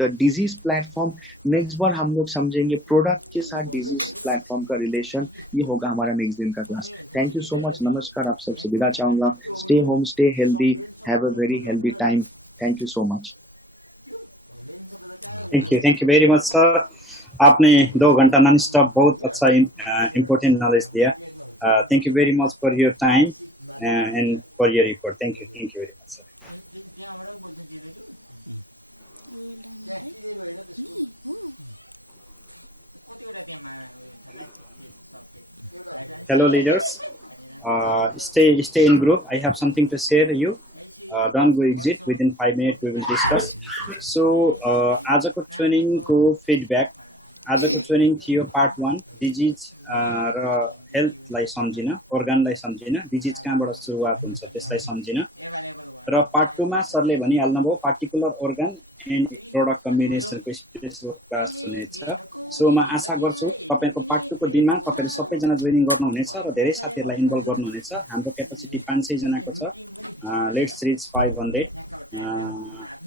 the disease platform, next बार हम लोग समझेंगे प्रोडक्ट के साथ डिजीज प्लेटफॉर्म का रिलेशन, ये होगा हमारा नेक्स्ट दिन का class. Thank you so much, नमस्कार, आप सबसे विदा चाहूंगा। Stay home, stay healthy, have a very healthy time. Thank you so much. Thank you very much sir. आपने 2 घंटा नॉन स्टॉप बहुत अच्छा इम्पोर्टेंट नॉलेज दिया। Thank you very much for your time and for your report. Thank you very much sir. Hello leaders, stay in group. I have something to share you. Don't go exit. Within 5 minutes we will discuss. So आजको training को feedback, आजको training थियो part 1 disease र हेल्थलाई सम्झिन, organलाई सम्झिन, disease कहाँबाट सुरुवात हुन्छ त्यसलाई सम्झिन। र part 2 मा सरले भनिहाल्नुभयो पार्टिकुलर organ एन्ड प्रोडक्ट कम्बिनेसनको स्पेशल क्लास हुनेछ। सो म आशा गर्छु तपाईको पार्ट 2 को दिनमा तपाईहरु सबैजना जोइनिङ गर्नुहुनेछ र धेरै साथीहरुलाई इन्भल्भ गर्नुहुनेछ। हाम्रो क्यापासिटी 500 जनाको छ। Let's reach 500।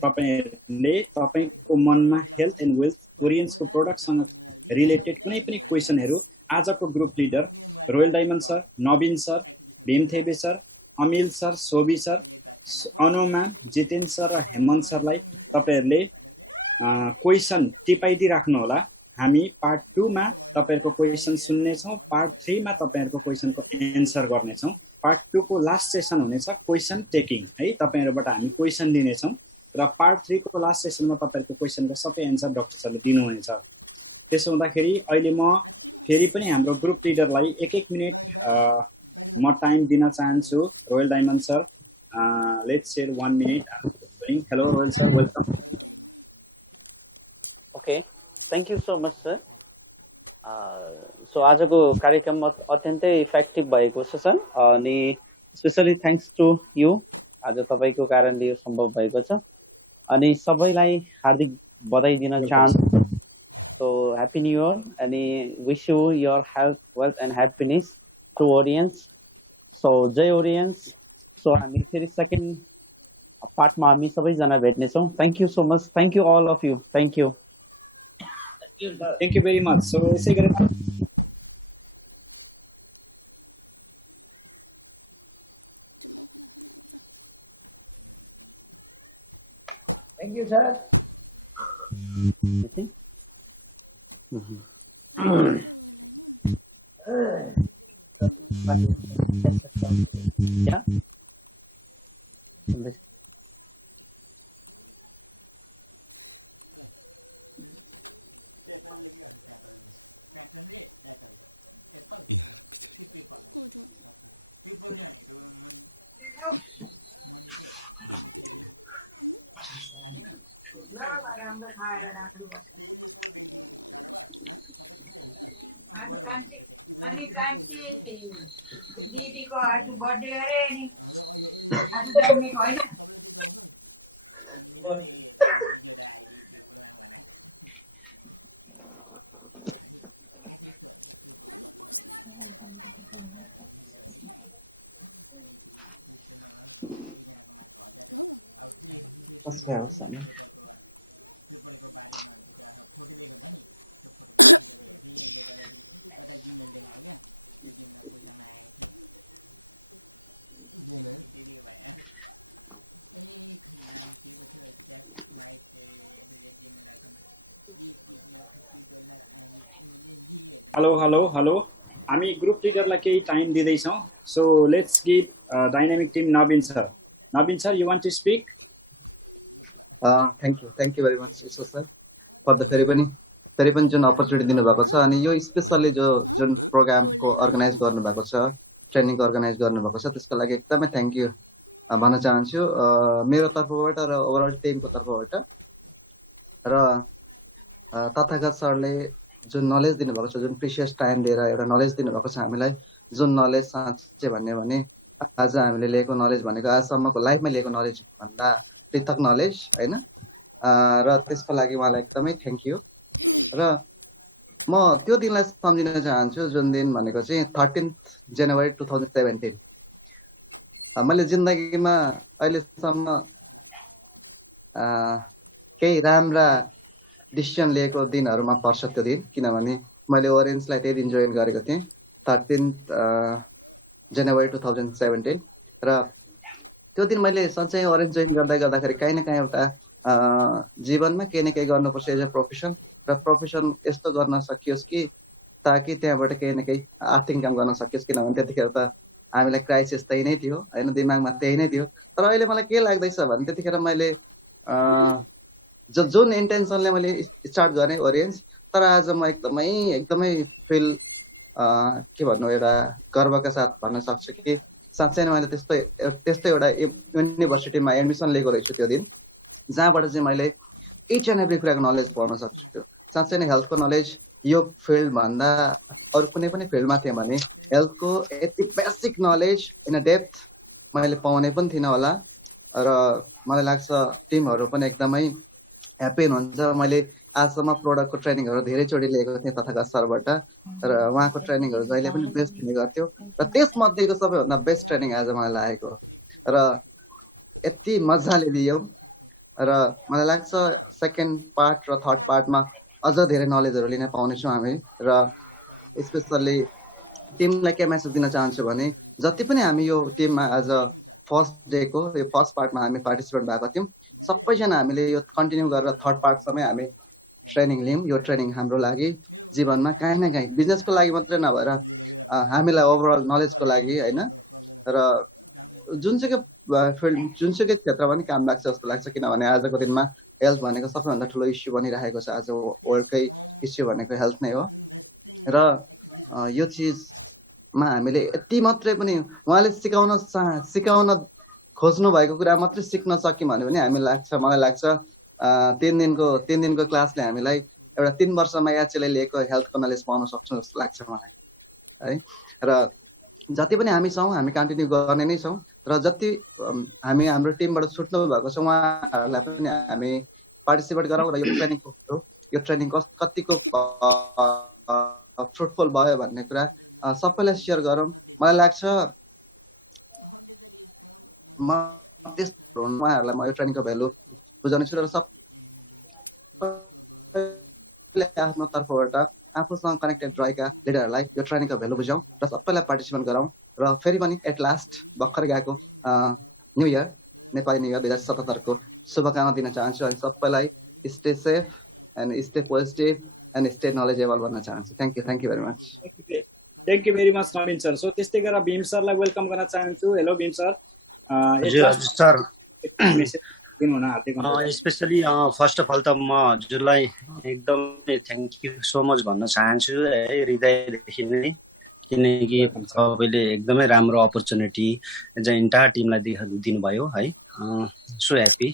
तपाईहरुले तपाईको मनमा हेल्थ एन्ड वेल्थ ओरियन्सको प्रोडक्टसँग रिलेटेड कुनै पनि क्वेशनहरु आजको group leader royal diamond sir, Naveen sir, Bhim Thebe sir, Amil sir, Sobi sir, अनुमा, जितेन सर र हेमन्त सरलाई तपाईहरुले क्वेशन टिपाइदि राख्नु होला। हामी पार्ट 2 मा तपाईहरुको क्वेशन सुन्ने छौं, पार्ट 3 मा तपाईहरुको क्वेशनको एन्सर गर्ने छौं। पार्ट 2 को लास्ट सेसन हुनेछ क्वेशन टेकिङ है, तपाईहरुबाट हामी क्वेशन लिने छौं र पार्ट 3 को लास्ट सेसनमा तपाईहरुको क्वेशनको सबै एन्सर डाक्टर सरले दिनुहुनेछ। त्यसो हुँदाखेरि अहिले म फेरि पनि हाम्रो ग्रुप लिडरलाई 1-1 मिनेट म टाइम दिन चाहन्छु। Royal diamond sir, let's share 1 minute. Hello royal sir, welcome. Okay, thank you so much sir. So आजको कार्यक्रम अत्यन्तै इफेक्टिभ भएको छ सर, अनि स्पेसली थ्याङ्क्स टु यु, आज तपाईँको कारणले यो सम्भव भएको छ। अनि सबैलाई हार्दिक बधाई दिन चाहन्छु। सो ह्याप्पी न्यू इयर अनि wish you your health, wealth and happiness to Orions. So जय ओरियन्स। सो हामी फेरि सेकेन्ड पार्टमा हामी सबैजना भेट्नेछौँ। Thank you so much. Thank you all of you. Thank you. Thank you very much. So यसै गरेर Thank you, sir. Yeah. अनि कान्छी दिदीको आज बर्थडे अरे नि आज जन्मेको होइन। हेलो हामी ग्रुप लिडरलाई केही टाइम दिँदैछौँ। So let's give dynamic team Naveen sir. Naveen sir, you want to speak? Thank you very much Ishwar sir for the फेरि पनि जुन अपर्च्युनिटी दिनुभएको छ, अनि यो स्पेसल्ली जुन प्रोग्रामको अर्गनाइज गर्नुभएको छ, ट्रेनिङको अर्गनाइज गर्नुभएको छ, त्यसको लागि एकदमै थ्याङ्क यू भन्न चाहन्छु मेरो तर्फबाट र ओभरअल टिमको तर्फबाट। र तथागत सरले जुन नलेज दिनुभएको छ, जुन प्रिसियस टाइम दिएर एउटा नलेज दिनुभएको छ हामीलाई, जुन नलेज साँच्चै भन्ने भने आज हामीले लिएको नलेज भनेको आजसम्मको लाइफमा लिएको नलेज भन्दा पृथक नलेज होइन। र त्यसको लागि उहाँलाई एकदमै थ्याङ्क यू। र म त्यो दिनलाई सम्झिन चाहन्छु जुन दिन भनेको चाहिँ 13 जनवरी 2017। मैले जिन्दगीमा अहिलेसम्म केही राम्रा डिसिसन लिएको दिनहरूमा पर्छ त्यो दिन, किनभने मैले ओरेन्जलाई त्यही दिन जोइन गरेको थिएँ 13 जनवरी 2017 र त्यो दिन मैले सधैँ ओरेन्ज जोइन गर्दाखेरि काहीँ न काहीँ एउटा जीवनमा केही न केही गर्नुपर्छ एज अ प्रोफेसन, र प्रोफेसन यस्तो गर्न सकियोस् कि ताकि त्यहाँबाट केही न केही आर्थिक इन्कम गर्न सकियोस्, किनभने त्यतिखेर त हामीलाई क्राइसिस त्यही नै थियो होइन, दिमागमा त्यही नै थियो। तर अहिले मलाई के लाग्दैछ भने त्यतिखेर मैले जुन इन्टेन्सनले मैले स्टार्ट गरेँ ओरेन्ज, तर आज म एकदमै फिल के भन्नु, एउटा गर्वका साथ भन्न सक्छु कि साँच्चै नै मैले त्यस्तो एउटा युनिभर्सिटीमा एडमिसन लिएको रहेछु त्यो दिन, जहाँबाट चाहिँ मैले इच एन्ड एभ्री कुराको नलेज पाउन सक्छु। साँच्चै नै हेल्थको नलेज यो फिल्ड भन्दा अरू कुनै पनि फिल्डमा थियो भने हेल्थको यति basic knowledge in a depth मैले पाउने पनि थिइनँ होला, र मलाई लाग्छ टिमहरू पनि एकदमै ह्याप्पी हुनुहुन्छ। मैले आजसम्म प्रोडक्टको ट्रेनिङहरू धेरैचोटि लिएको थिएँ तथागत सरबाट, र उहाँको ट्रेनिङहरू जहिले पनि बेस्ट हुने गर्थ्यो, र त्यसमध्येको सबैभन्दा बेस्ट ट्रेनिङ आज मलाई लागेको, र यति मजाले लियौँ। र मलाई लाग्छ सेकेन्ड पार्ट र थर्ड पार्टमा अझ धेरै नलेजहरू लिन पाउनेछौँ हामी। र स्पेसल्ली टिमलाई के मेसेज दिन चाहन्छु भने जति पनि हामी यो टिममा आज फर्स्ट डेको यो फर्स्ट पार्टमा हामी पार्टिसिपेट भएको थियौँ, सबैजना हामीले यो कन्टिन्यू गरेर थर्ड पार्टसम्मै हामी ट्रेनिङ लियौँ। यो ट्रेनिङ हाम्रो लागि जीवनमा काहीँ न काहीँ बिजनेसको लागि मात्रै नभएर हामीलाई ओभरअल नलेजको लागि होइन, र जुनसुकै फिल्ड जुनसुकै क्षेत्रमा पनि काम लाग्छ जस्तो लाग्छ, किनभने आजको दिनमा हेल्थ भनेको सबैभन्दा ठुलो इस्यु बनिरहेको छ। आज वर्ल्डकै इस्यु भनेको हेल्थ नै हो, र यो चिजमा हामीले यति मात्रै पनि उहाँले सिकाउन खोज्नु भएको कुरा मात्रै सिक्न सक्यौँ भने मलाई लाग्छ 3 दिनको क्लासले हामीलाई एउटा 3 वर्षमा याचेले लिएको हेल्थको नलेज पाउन सक्छौँ जस्तो लाग्छ मलाई है। र जति पनि हामी छौँ हामी कन्टिन्यू गर्ने नै छौँ, र जति हामी हाम्रो टिमबाट छुट्नु भएको छ उहाँहरूलाई पनि हामी पार्टिसिपेट गरौँ, र यो ट्रेनिङ कतिको फ्रुटफुल भयो भन्ने कुरा सबैलाई सेयर गरौँ। मलाई लाग्छ उहाँहरूलाई म यो ट्रेनिङको भ्यालु बुझाउनेछु, र सबैले आफ्नो तर्फबाट आफूसँग कनेक्टेड रहेका लिडरहरूलाई यो ट्रेनिङको भ्यालु बुझाउँ र सबैलाई पार्टिसिपेट गराउँ। र फेरि पनि एट लास्ट भर्खर गएको new year Nepali new year 2077 को शुभकामना दिन चाहन्छु, अनि सबैलाई stay safe and stay positive and stay knowledgeable भन्न चाहन्छु। Thank you very much. Thank you very much Naveen sir. So त्यस्तै गरेर भीम सरलाई वेलकम गर्न चाहन्छु। Hello Bhim sir. सर दिनुहुन स्पेसली फर्स्ट अफ अल त म हजुरलाई एकदमै थ्याङ्क यू सो मच भन्न चाहन्छु है, हृदयदेखि नै, किनकि तपाईँले एकदमै राम्रो अपर्च्युनिटी चाहिँ इन्टायर टिमलाई दिनुभयो है। सो ह्याप्पी,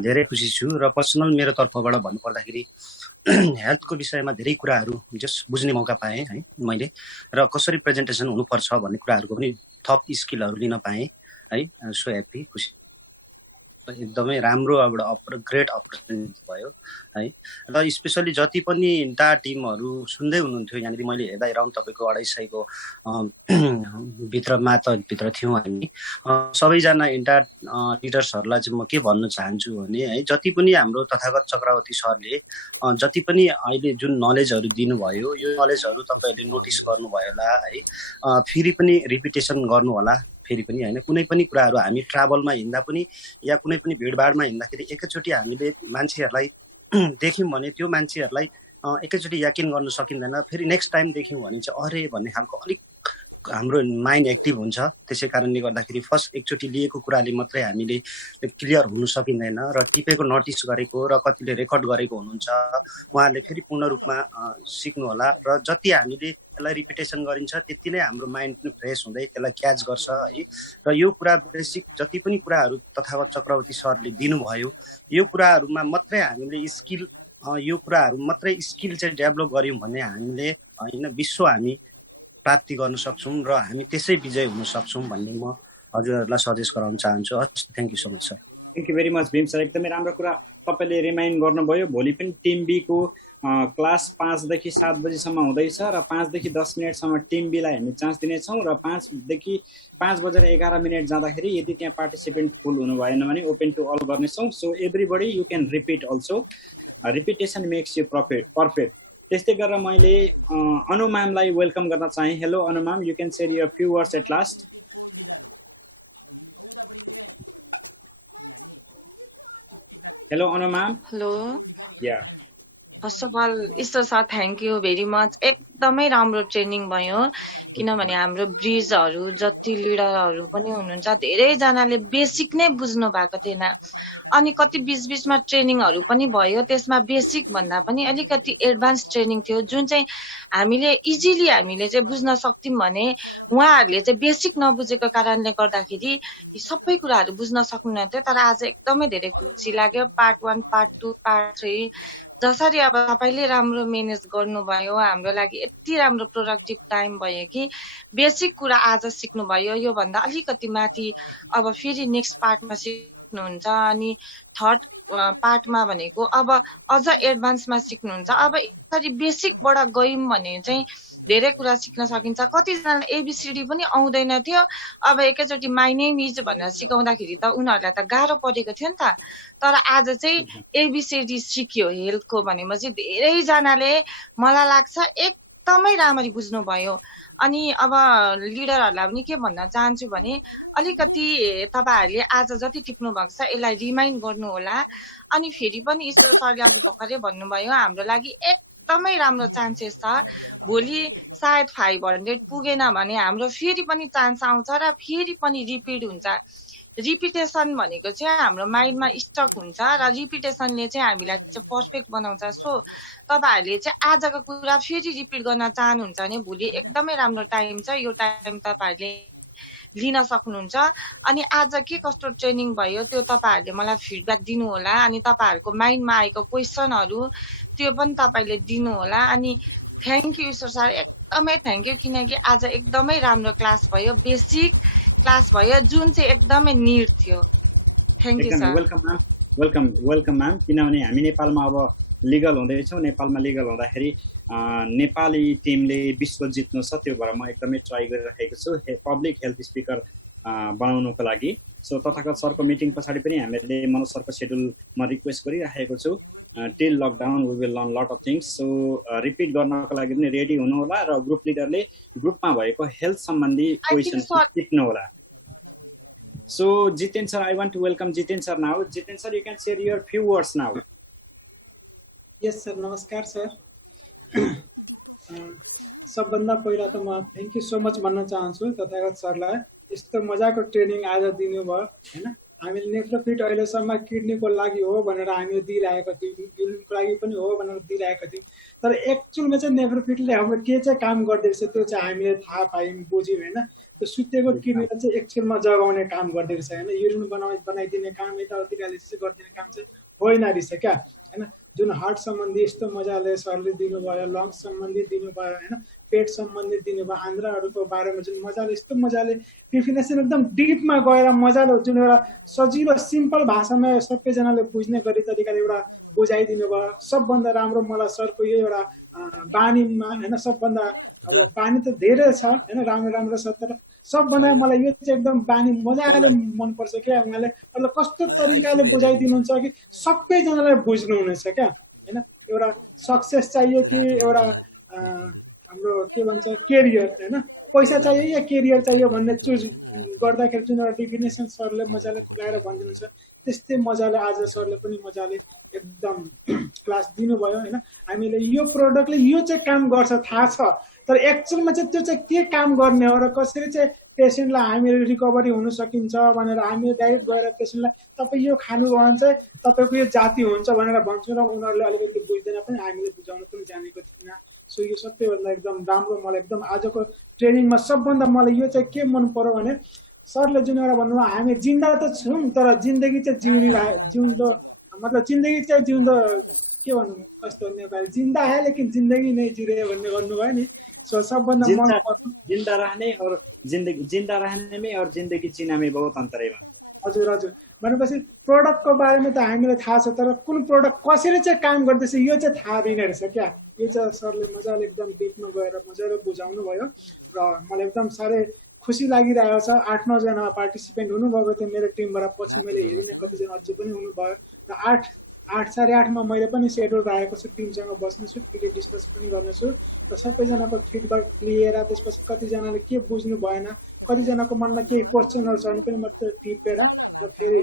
धेरै खुसी छु। र पर्सनल मेरो तर्फबाट भन्नुपर्दाखेरि हेल्थको विषयमा धेरै कुराहरू जस्ट बुझ्ने मौका पाएँ है मैले, र कसरी प्रेजेन्टेसन हुनुपर्छ भन्ने कुराहरूको पनि थप स्किलहरू लिन पाएँ है। सो ह्याप्पी, खुसी, एकदमै राम्रो एउटा ग्रेट अपर्च्युनिटी भयो है। र स्पेसली जति पनि इन्टायर टिमहरू सुन्दै हुनुहुन्थ्यो यहाँनिर, मैले हेर्दा एराउन्ड तपाईँको 250 भित्र थियौँ हामी सबैजना इन्टायर लिडर्सहरूलाई चाहिँ म के भन्न चाहन्छु भने है, जति पनि हाम्रो तथागत चक्रवर्ती सरले जति पनि अहिले जुन नलेजहरू दिनुभयो यो नलेजहरू तपाईँहरूले नोटिस गर्नुभयो होला है, फेरि पनि रिपिटेसन गर्नु होला फेरि पनि होइन। कुनै पनि कुराहरू हामी ट्राभलमा हिँड्दा पनि या कुनै पनि भिडभाडमा हिँड्दाखेरि एकैचोटि हामीले मान्छेहरूलाई देख्यौँ भने त्यो मान्छेहरूलाई एकैचोटि यकिन गर्न सकिँदैन, फेरि नेक्स्ट टाइम देख्यौँ भने चाहिँ अरे भन्ने खालको अलिक हाम्रो माइन्ड एक्टिभ हुन्छ। त्यसै कारणले गर्दाखेरि फर्स्ट एकचोटि लिएको कुराले मात्रै हामीले क्लियर हुन सकिँदैन, र टिपेको नोटिस गरेको र कतिले रेकर्ड गरेको हुनुहुन्छ उहाँहरूले फेरि पूर्ण रूपमा सिक्नु होला। र जति हामीले त्यसलाई रिपिटेसन गरिन्छ त्यति नै हाम्रो माइन्ड पनि फ्रेस हुँदै त्यसलाई क्याच गर्छ है। र यो कुरा बेसिक जति पनि कुराहरू तथागत चक्रवर्ती सरले दिनुभयो यो कुराहरूमा मात्रै हामीले यो कुराहरू मात्रै स्किल चाहिँ डेभलप गऱ्यौँ भने हामीले होइन विश्व हामी प्राप्ति गर्न सक्छौँ र हामी त्यसै विजय हुन सक्छौँ भन्ने म हजुरहरूलाई सजेस्ट गराउन चाहन्छु। Thank you so much sir. Thank you very much Bhim sir, एकदमै राम्रो कुरा तपाईँले रिमाइन्ड गर्नुभयो। भोलि पनि टिम बी को क्लास 5 देखि 7 बजीसम्म हुँदैछ र 5 देखि 10 मिनटसम्म टिम बी लाई हामी चान्स दिनेछौँ र 5 देखि 5 बजेर 11 मिनट जाँदाखेरि यदि त्यहाँ पार्टिसिपेन्ट फुल हुनु भएन भने ओपन टु अल गर्नेछौँ। So everybody you can repeat also, repetition makes you perfect. त्यस्तै गरेर मैले अनु म्यामलाई वेलकम गर्न चाहेँ। Hello Anu ma'am, you can share your few words at last. Hello Anu ma'am. Hello, yeah first of all Ishwar sir thank you very much. एकदमै राम्रो training भयो, किनभने हाम्रो ब्रिजहरू जति लिडरहरू पनि हुनुहुन्छ धेरैजनाले बेसिक नै बुझ्नु भएको थिएन, अनि कति बिचबिचमा ट्रेनिङहरू पनि भयो, त्यसमा बेसिक भन्दा पनि अलिकति एडभान्स ट्रेनिङ थियो जुन चाहिँ हामीले इजिली हामीले चाहिँ बुझ्न सक्थ्यौँ भने उहाँहरूले चाहिँ बेसिक नबुझेको कारणले गर्दाखेरि सबै कुराहरू बुझ्न सक्नुहुन्थ्यो। तर आज एकदमै धेरै खुसी लाग्यो। पार्ट 1, पार्ट 2, पार्ट 3 जसरी अब तपाईँले राम्रो म्यानेज गर्नुभयो, हाम्रो लागि यति राम्रो प्रोडक्टिभ टाइम भयो कि बेसिक कुरा आज सिक्नुभयो। योभन्दा अलिकति माथि अब फेरि नेक्स्ट पार्टमा सिक्नुहुन्छ, अनि थर्ड पार्टमा भनेको अब अझ एडभान्समा सिक्नुहुन्छ। अब यसरी बेसिकबाट गयौँ भने चाहिँ धेरै कुरा सिक्न सकिन्छ। कतिजनालाई एबिसिडी पनि आउँदैन थियो, अब एकैचोटि माई नेम इज भनेर सिकाउँदाखेरि त उनीहरूलाई त गाह्रो परेको थियो नि त। तर आज चाहिँ एबिसिडी सिक्यो हेल्थको भनेपछि धेरैजनाले मलाई लाग्छ एकदमै राम्ररी बुझ्नुभयो। अनि अब लिडरहरूलाई पनि के भन्न चाहन्छु भने अलिकति तपाईँहरूले आज जति टिप्नु भएको छ यसलाई रिमाइन्ड गर्नु होला। अनि फेरि पनि ईश्वर सरले अघि भर्खरै भन्नुभयो हाम्रो लागि एकदमै राम्रो चान्सेस छ। भोलि सायद 500 पुगेन भने हाम्रो फेरि पनि चान्स आउँछ र फेरि पनि रिपिट हुन्छ। रिपिटेसन भनेको चाहिँ हाम्रो माइन्डमा स्टक हुन्छ र रिपिटेसनले चाहिँ हामीलाई चाहिँ पर्फेक्ट बनाउँछ। सो तपाईँहरूले चाहिँ आजको कुरा फेरि रिपिट गर्न चाहनुहुन्छ भने भोलि एकदमै राम्रो टाइम छ, यो टाइम तपाईँहरूले लिन सक्नुहुन्छ। अनि आज के कस्तो ट्रेनिङ भयो त्यो तपाईँहरूले मलाई फिडब्याक दिनु होला, अनि तपाईँहरूको माइन्डमा आएको क्वेसनहरू त्यो पनि तपाईँले दिनु होला। अनि थ्याङ्क यू ईश्वर सर, एकदमै थ्याङ्क यू, किनकि आज एकदमै राम्रो क्लास भयो, बेसिक क्लास भयो जुन चाहिँ एकदमै निड थियो। Thank you sir. Welcome ma'am, welcome ma'am. किनभने हामी नेपालमा अब लिगल हुँदैछौँ, नेपालमा लिगल हुँदाखेरि नेपाली टिमले विश्व जित्नु छ, त्यो भएर म एकदमै ट्राई गरिरहेको छु पब्लिक हेल्थ स्पिकर बनाउनुको लागि। सो तथागत सरको मिटिङ पछाडि पनि हामीले मनोज सरको सेड्युलमा रिक्वेस्ट गरिराखेको छु। Till lockdown we will learn lot of things. So repeat गर्नको लागि पनि रेडी हुनु होला र ग्रुप लिडरले ग्रुपमा भएको हेल्थ सम्बन्धी क्वेसन सिक्नु होला। So Jiten sir, I want to welcome Jiten sir now. Jiten sir, you can share your few words now. Yes sir, नमस्कार sir. सबभन्दा पहिला त म थ्याङ्क यू सो मच भन्न चाहन्छु तथागत सरलाई, यस्तो मजाको ट्रेनिङ आज दिनुभयो हैन। हामीले नेफ्रोफिट अहिलेसम्म किडनीको लागि हो भनेर हामीले दिइरहेको थियौँ, युरिनको लागि पनि हो भनेर दिइरहेको थियौँ, तर एक्चुअलमा चाहिँ नेफ्रोफिटले हाम्रो के चाहिँ काम गर्दैछ त्यो चाहिँ हामीले थाहा पायौँ, बुझ्यौँ हैन। त्यो सुतेको किडनीलाई चाहिँ एक्चुअलमा जगाउने काम गर्दैछ हैन, युरिन बनाइदिने काम, यताउति डायलिसिस गरिदिने काम चाहिँ होइन रहेछ क्या हैन। जुन हार्ट सम्बन्धी यस्तो मजाले सरले दिनुभयो, लङ्स सम्बन्धी दिनुभयो हैन, पेट सम्बन्धी दिनुभयो, आन्द्राहरूको बारेमा जुन मजाले यस्तो मजाले डेफिनेसन एकदम डिपमा गएर मजाले जुन एउटा सजिलो सिम्पल भाषामा सबैजनाले बुझ्ने गरी तरिकाले एउटा बुझाइदिनु भयो। सबभन्दा राम्रो मलाई सरको यो एउटा बानीमा हैन, सबभन्दा अब बानी त धेरै छ हैन, राम्रो राम्रो छ, तर सबभन्दा मलाई यो चाहिँ एकदम बानी मजाले मनपर्छ क्या। उहाँले मतलब कस्तो तरिकाले बुझाइदिनुहुन्छ कि सबैजनालाई बुझ्नुहुनेछ क्या हैन। एउटा सक्सेस चाहियो कि एउटा हाम्रो के भन्छ केरियर हैन, पैसा चाहियो या केरियर चाहियो भन्ने चुज गर्दाखेरि जुन एउटा डिफिनेसन सरले मजाले खुलाएर भनिदिनुहुन्छ, त्यस्तै मजाले आज सरले पनि मजाले एकदम क्लास दिनुभयो हैन। हामीले यो प्रोडक्टले यो चाहिँ काम गर्छ थाहा छ, तर एक्चुअलमा चाहिँ त्यो चाहिँ के काम गर्ने हो र कसरी चाहिँ पेसेन्टलाई हामीले रिकभरी हुन सकिन्छ भनेर हामीले डाइरेक्ट गएर पेसेन्टलाई तपाईँ यो खानुभयो भने चाहिँ तपाईँको यो जाति हुन्छ भनेर भन्छौँ र उनीहरूले अलिकति बुझ्दैन पनि, हामीले बुझाउन पनि जानेको थिएन। सो यो सबैभन्दा एकदम राम्रो मलाई एकदम आजको ट्रेनिङमा सबभन्दा मलाई यो चाहिँ के मन पर्यो भने सरले जुन एउटा भन्नुभयो हामी जिन्दा त छौँ तर जिन्दगी चाहिँ जिउँदो मतलब जिन्दगी चाहिँ जिउँदो के भन्नु कस्तो नेपाली जिन्दा है लेकिन जिन्दगी नै जिरे भन्ने भन्नुभयो नि। सो सबभन्दा मन पर्छ जिन्दा रहने और जिंदगी जिंदा रहने में और जिंदगी जीना में बहुत अंतर है। हजुर हजुर, भनेपछि प्रोडक्टको बारेमा त हामीलाई थाहा छ, तर कुन प्रोडक्ट कसरी चाहिँ काम गर्दैछ यो चाहिँ थाहा हुँदैन रहेछ क्या। यो चाहिँ सरले मजाले एकदम डिपमा गएर मजाले बुझाउनु भयो र मलाई एकदम साह्रै खुसी लागिरहेको छ। 8-9 जना पार्टिसिपेन्ट हुनुभएको थियो मेरो टिमबाट, पछि मैले हेरिनँ कतिजना अझै पनि हुनुभयो र 8:30 मैले पनि सेड्युल राखेको छु, टिमसँग बस्नेछु, फेरि डिस्कस पनि गर्नेछु र सबैजनाको फिडब्याक लिएर त्यसपछि कतिजनाले के बुझ्नु भएन, कतिजनाको मनमा केही क्वेसनहरू छ भने पनि मात्र टिपेर र फेरि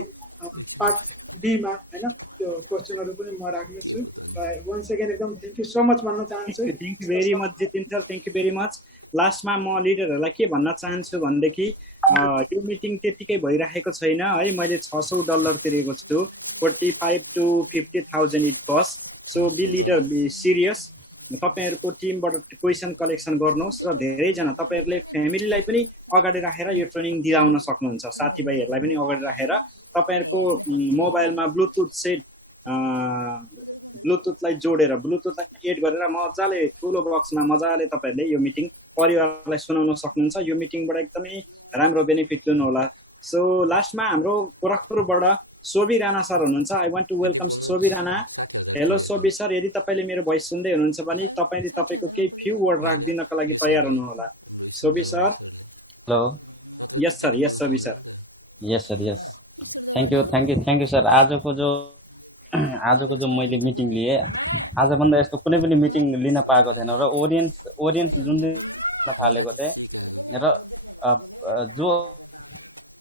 पार्ट बीमा होइन त्यो क्वेसनहरू पनि म राख्नेछु। र वन्स अगेन एकदम थ्याङ्क यू सो मच भन्न चाहन्छु। Thank you very much Jitin sir, thank you very much. लास्टमा म लिडरहरूलाई के भन्न चाहन्छु भनेदेखि यो मिटिङ त्यतिकै भइरहेको छैन है। मैले $600 तिरेको छु, 45,000 to 50,000 it cost. So be leader, be serious. तपाईँहरूको टिमबाट क्वेसन कलेक्सन गर्नुहोस् र धेरैजना तपाईँहरूले फ्यामिलीलाई पनि अगाडि राखेर यो ट्रेनिङ दिलाउन सक्नुहुन्छ, साथीभाइहरूलाई पनि अगाडि राखेर तपाईँहरूको मोबाइलमा ब्लुटुथ सेट ब्लुटुथलाई जोडेर ब्लुटुथलाई एड गरेर मजाले ठुलो बक्समा मजाले तपाईँहरूले यो मिटिङ परिवारलाई सुनाउन सक्नुहुन्छ। यो मिटिङबाट एकदमै राम्रो बेनिफिट लिनु होला। सो लास्टमा हाम्रो गोरखपुरबाट सोभी राणा सर हुनुहुन्छ। आई वान्ट टु वेलकम सोभी राणा। हेलो सोभी सर, यदि तपाईँले मेरो भोइस सुन्दै हुनुहुन्छ भने तपाईँले तपाईँको केही फ्यु वर्ड राखिदिनको लागि तयार हुनुहोला। Sobhi sir. Hello. Yes sir, yes Sobhi sir. Yes sir, yes. Thank you sir. आजको जो मैले मिटिङ लिएँ, आजभन्दा यस्तो कुनै पनि मिटिङ लिन पाएको थिएन र ओडियन्स जुन दिन थालेको थिएँ र जो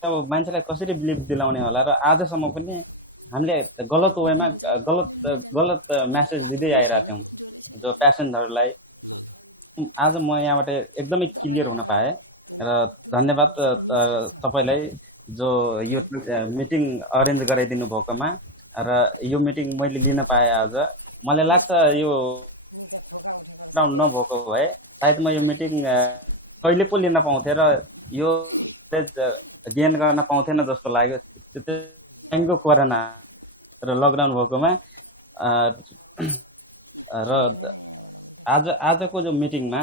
अब मान्छेलाई कसरी बिलिभ दिलाउने होला र आजसम्म पनि हामीले गलत वेमा गलत म्यासेज दिँदै आइरहेको थियौँ जो पेसेन्टहरूलाई। आज म यहाँबाट एकदमै क्लियर हुन पाएँ र धन्यवाद तपाईँलाई जो यो मिटिङ अरेन्ज गराइदिनु भएकोमा र यो मिटिङ मैले लिन पाएँ। आज मलाई लाग्छ यो लकडाउन नभएको भए सायद म यो मिटिङ कहिले पो लिन पाउँथेँ र यो गेन गर्न पाउँथेन जस्तो लाग्यो। त्यो कोरोना र लकडाउन भएकोमा र आजको जो मिटिङमा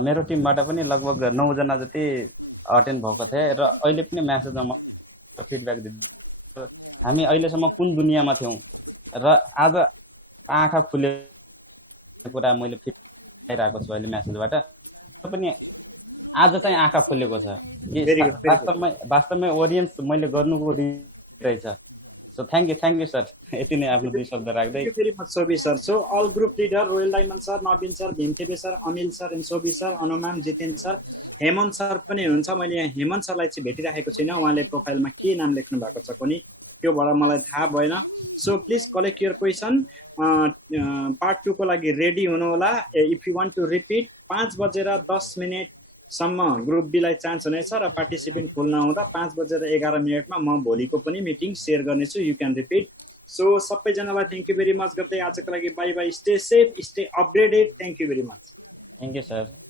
मेरो टिमबाट पनि लगभग 9 जना जति अटेन्ड भएको थिए र अहिले पनि म्यासेजमा फिडब्याक दिन्छु हामी अहिलेसम्म कुन दुनियाँमा थियौँ र आज आँखा खुले कुरा मैले फिड पाइरहेको छु अहिले म्यासेजबाट पनि आज चाहिँ आँखा खुलेको छ कि वास्तवमै ओडियन्स मैले गर्नुको रहेछ। So thank you sir. यति नै आफ्नो 2 शब्द राख्दै। Thank you very much Sobhi sir. So all group leader royal diamond sir, Naveen sir, Bhimthebe sir, Amil sir and Sobhi sir, अनुमान, जितेन सर, हेमन्त सर पनि हुनुहुन्छ। मैले हेमन्त सरलाई चाहिँ भेटिरहेको छैन, उहाँले प्रोफाइलमा के नाम लेख्नु भएको छ पनि त्योबाट मलाई थाहा भएन। So please collect your question. Part 2 को लागि रेडी हुनु होला। If you want to repeat 5:10 सम्म ग्रुप बीलाई चान्स हुनेछ र पार्टिसिपेन्ट फुल नहुँदा 5:11 म भोलिको पनि मिटिङ सेयर गर्नेछु। यु क्यान रिपिट। सो सबैजनालाई थ्याङ्क यू भेरी मच गर्दै आजको लागि by by. Stay safe, stay upgraded. Thank you very much. Thank you sir.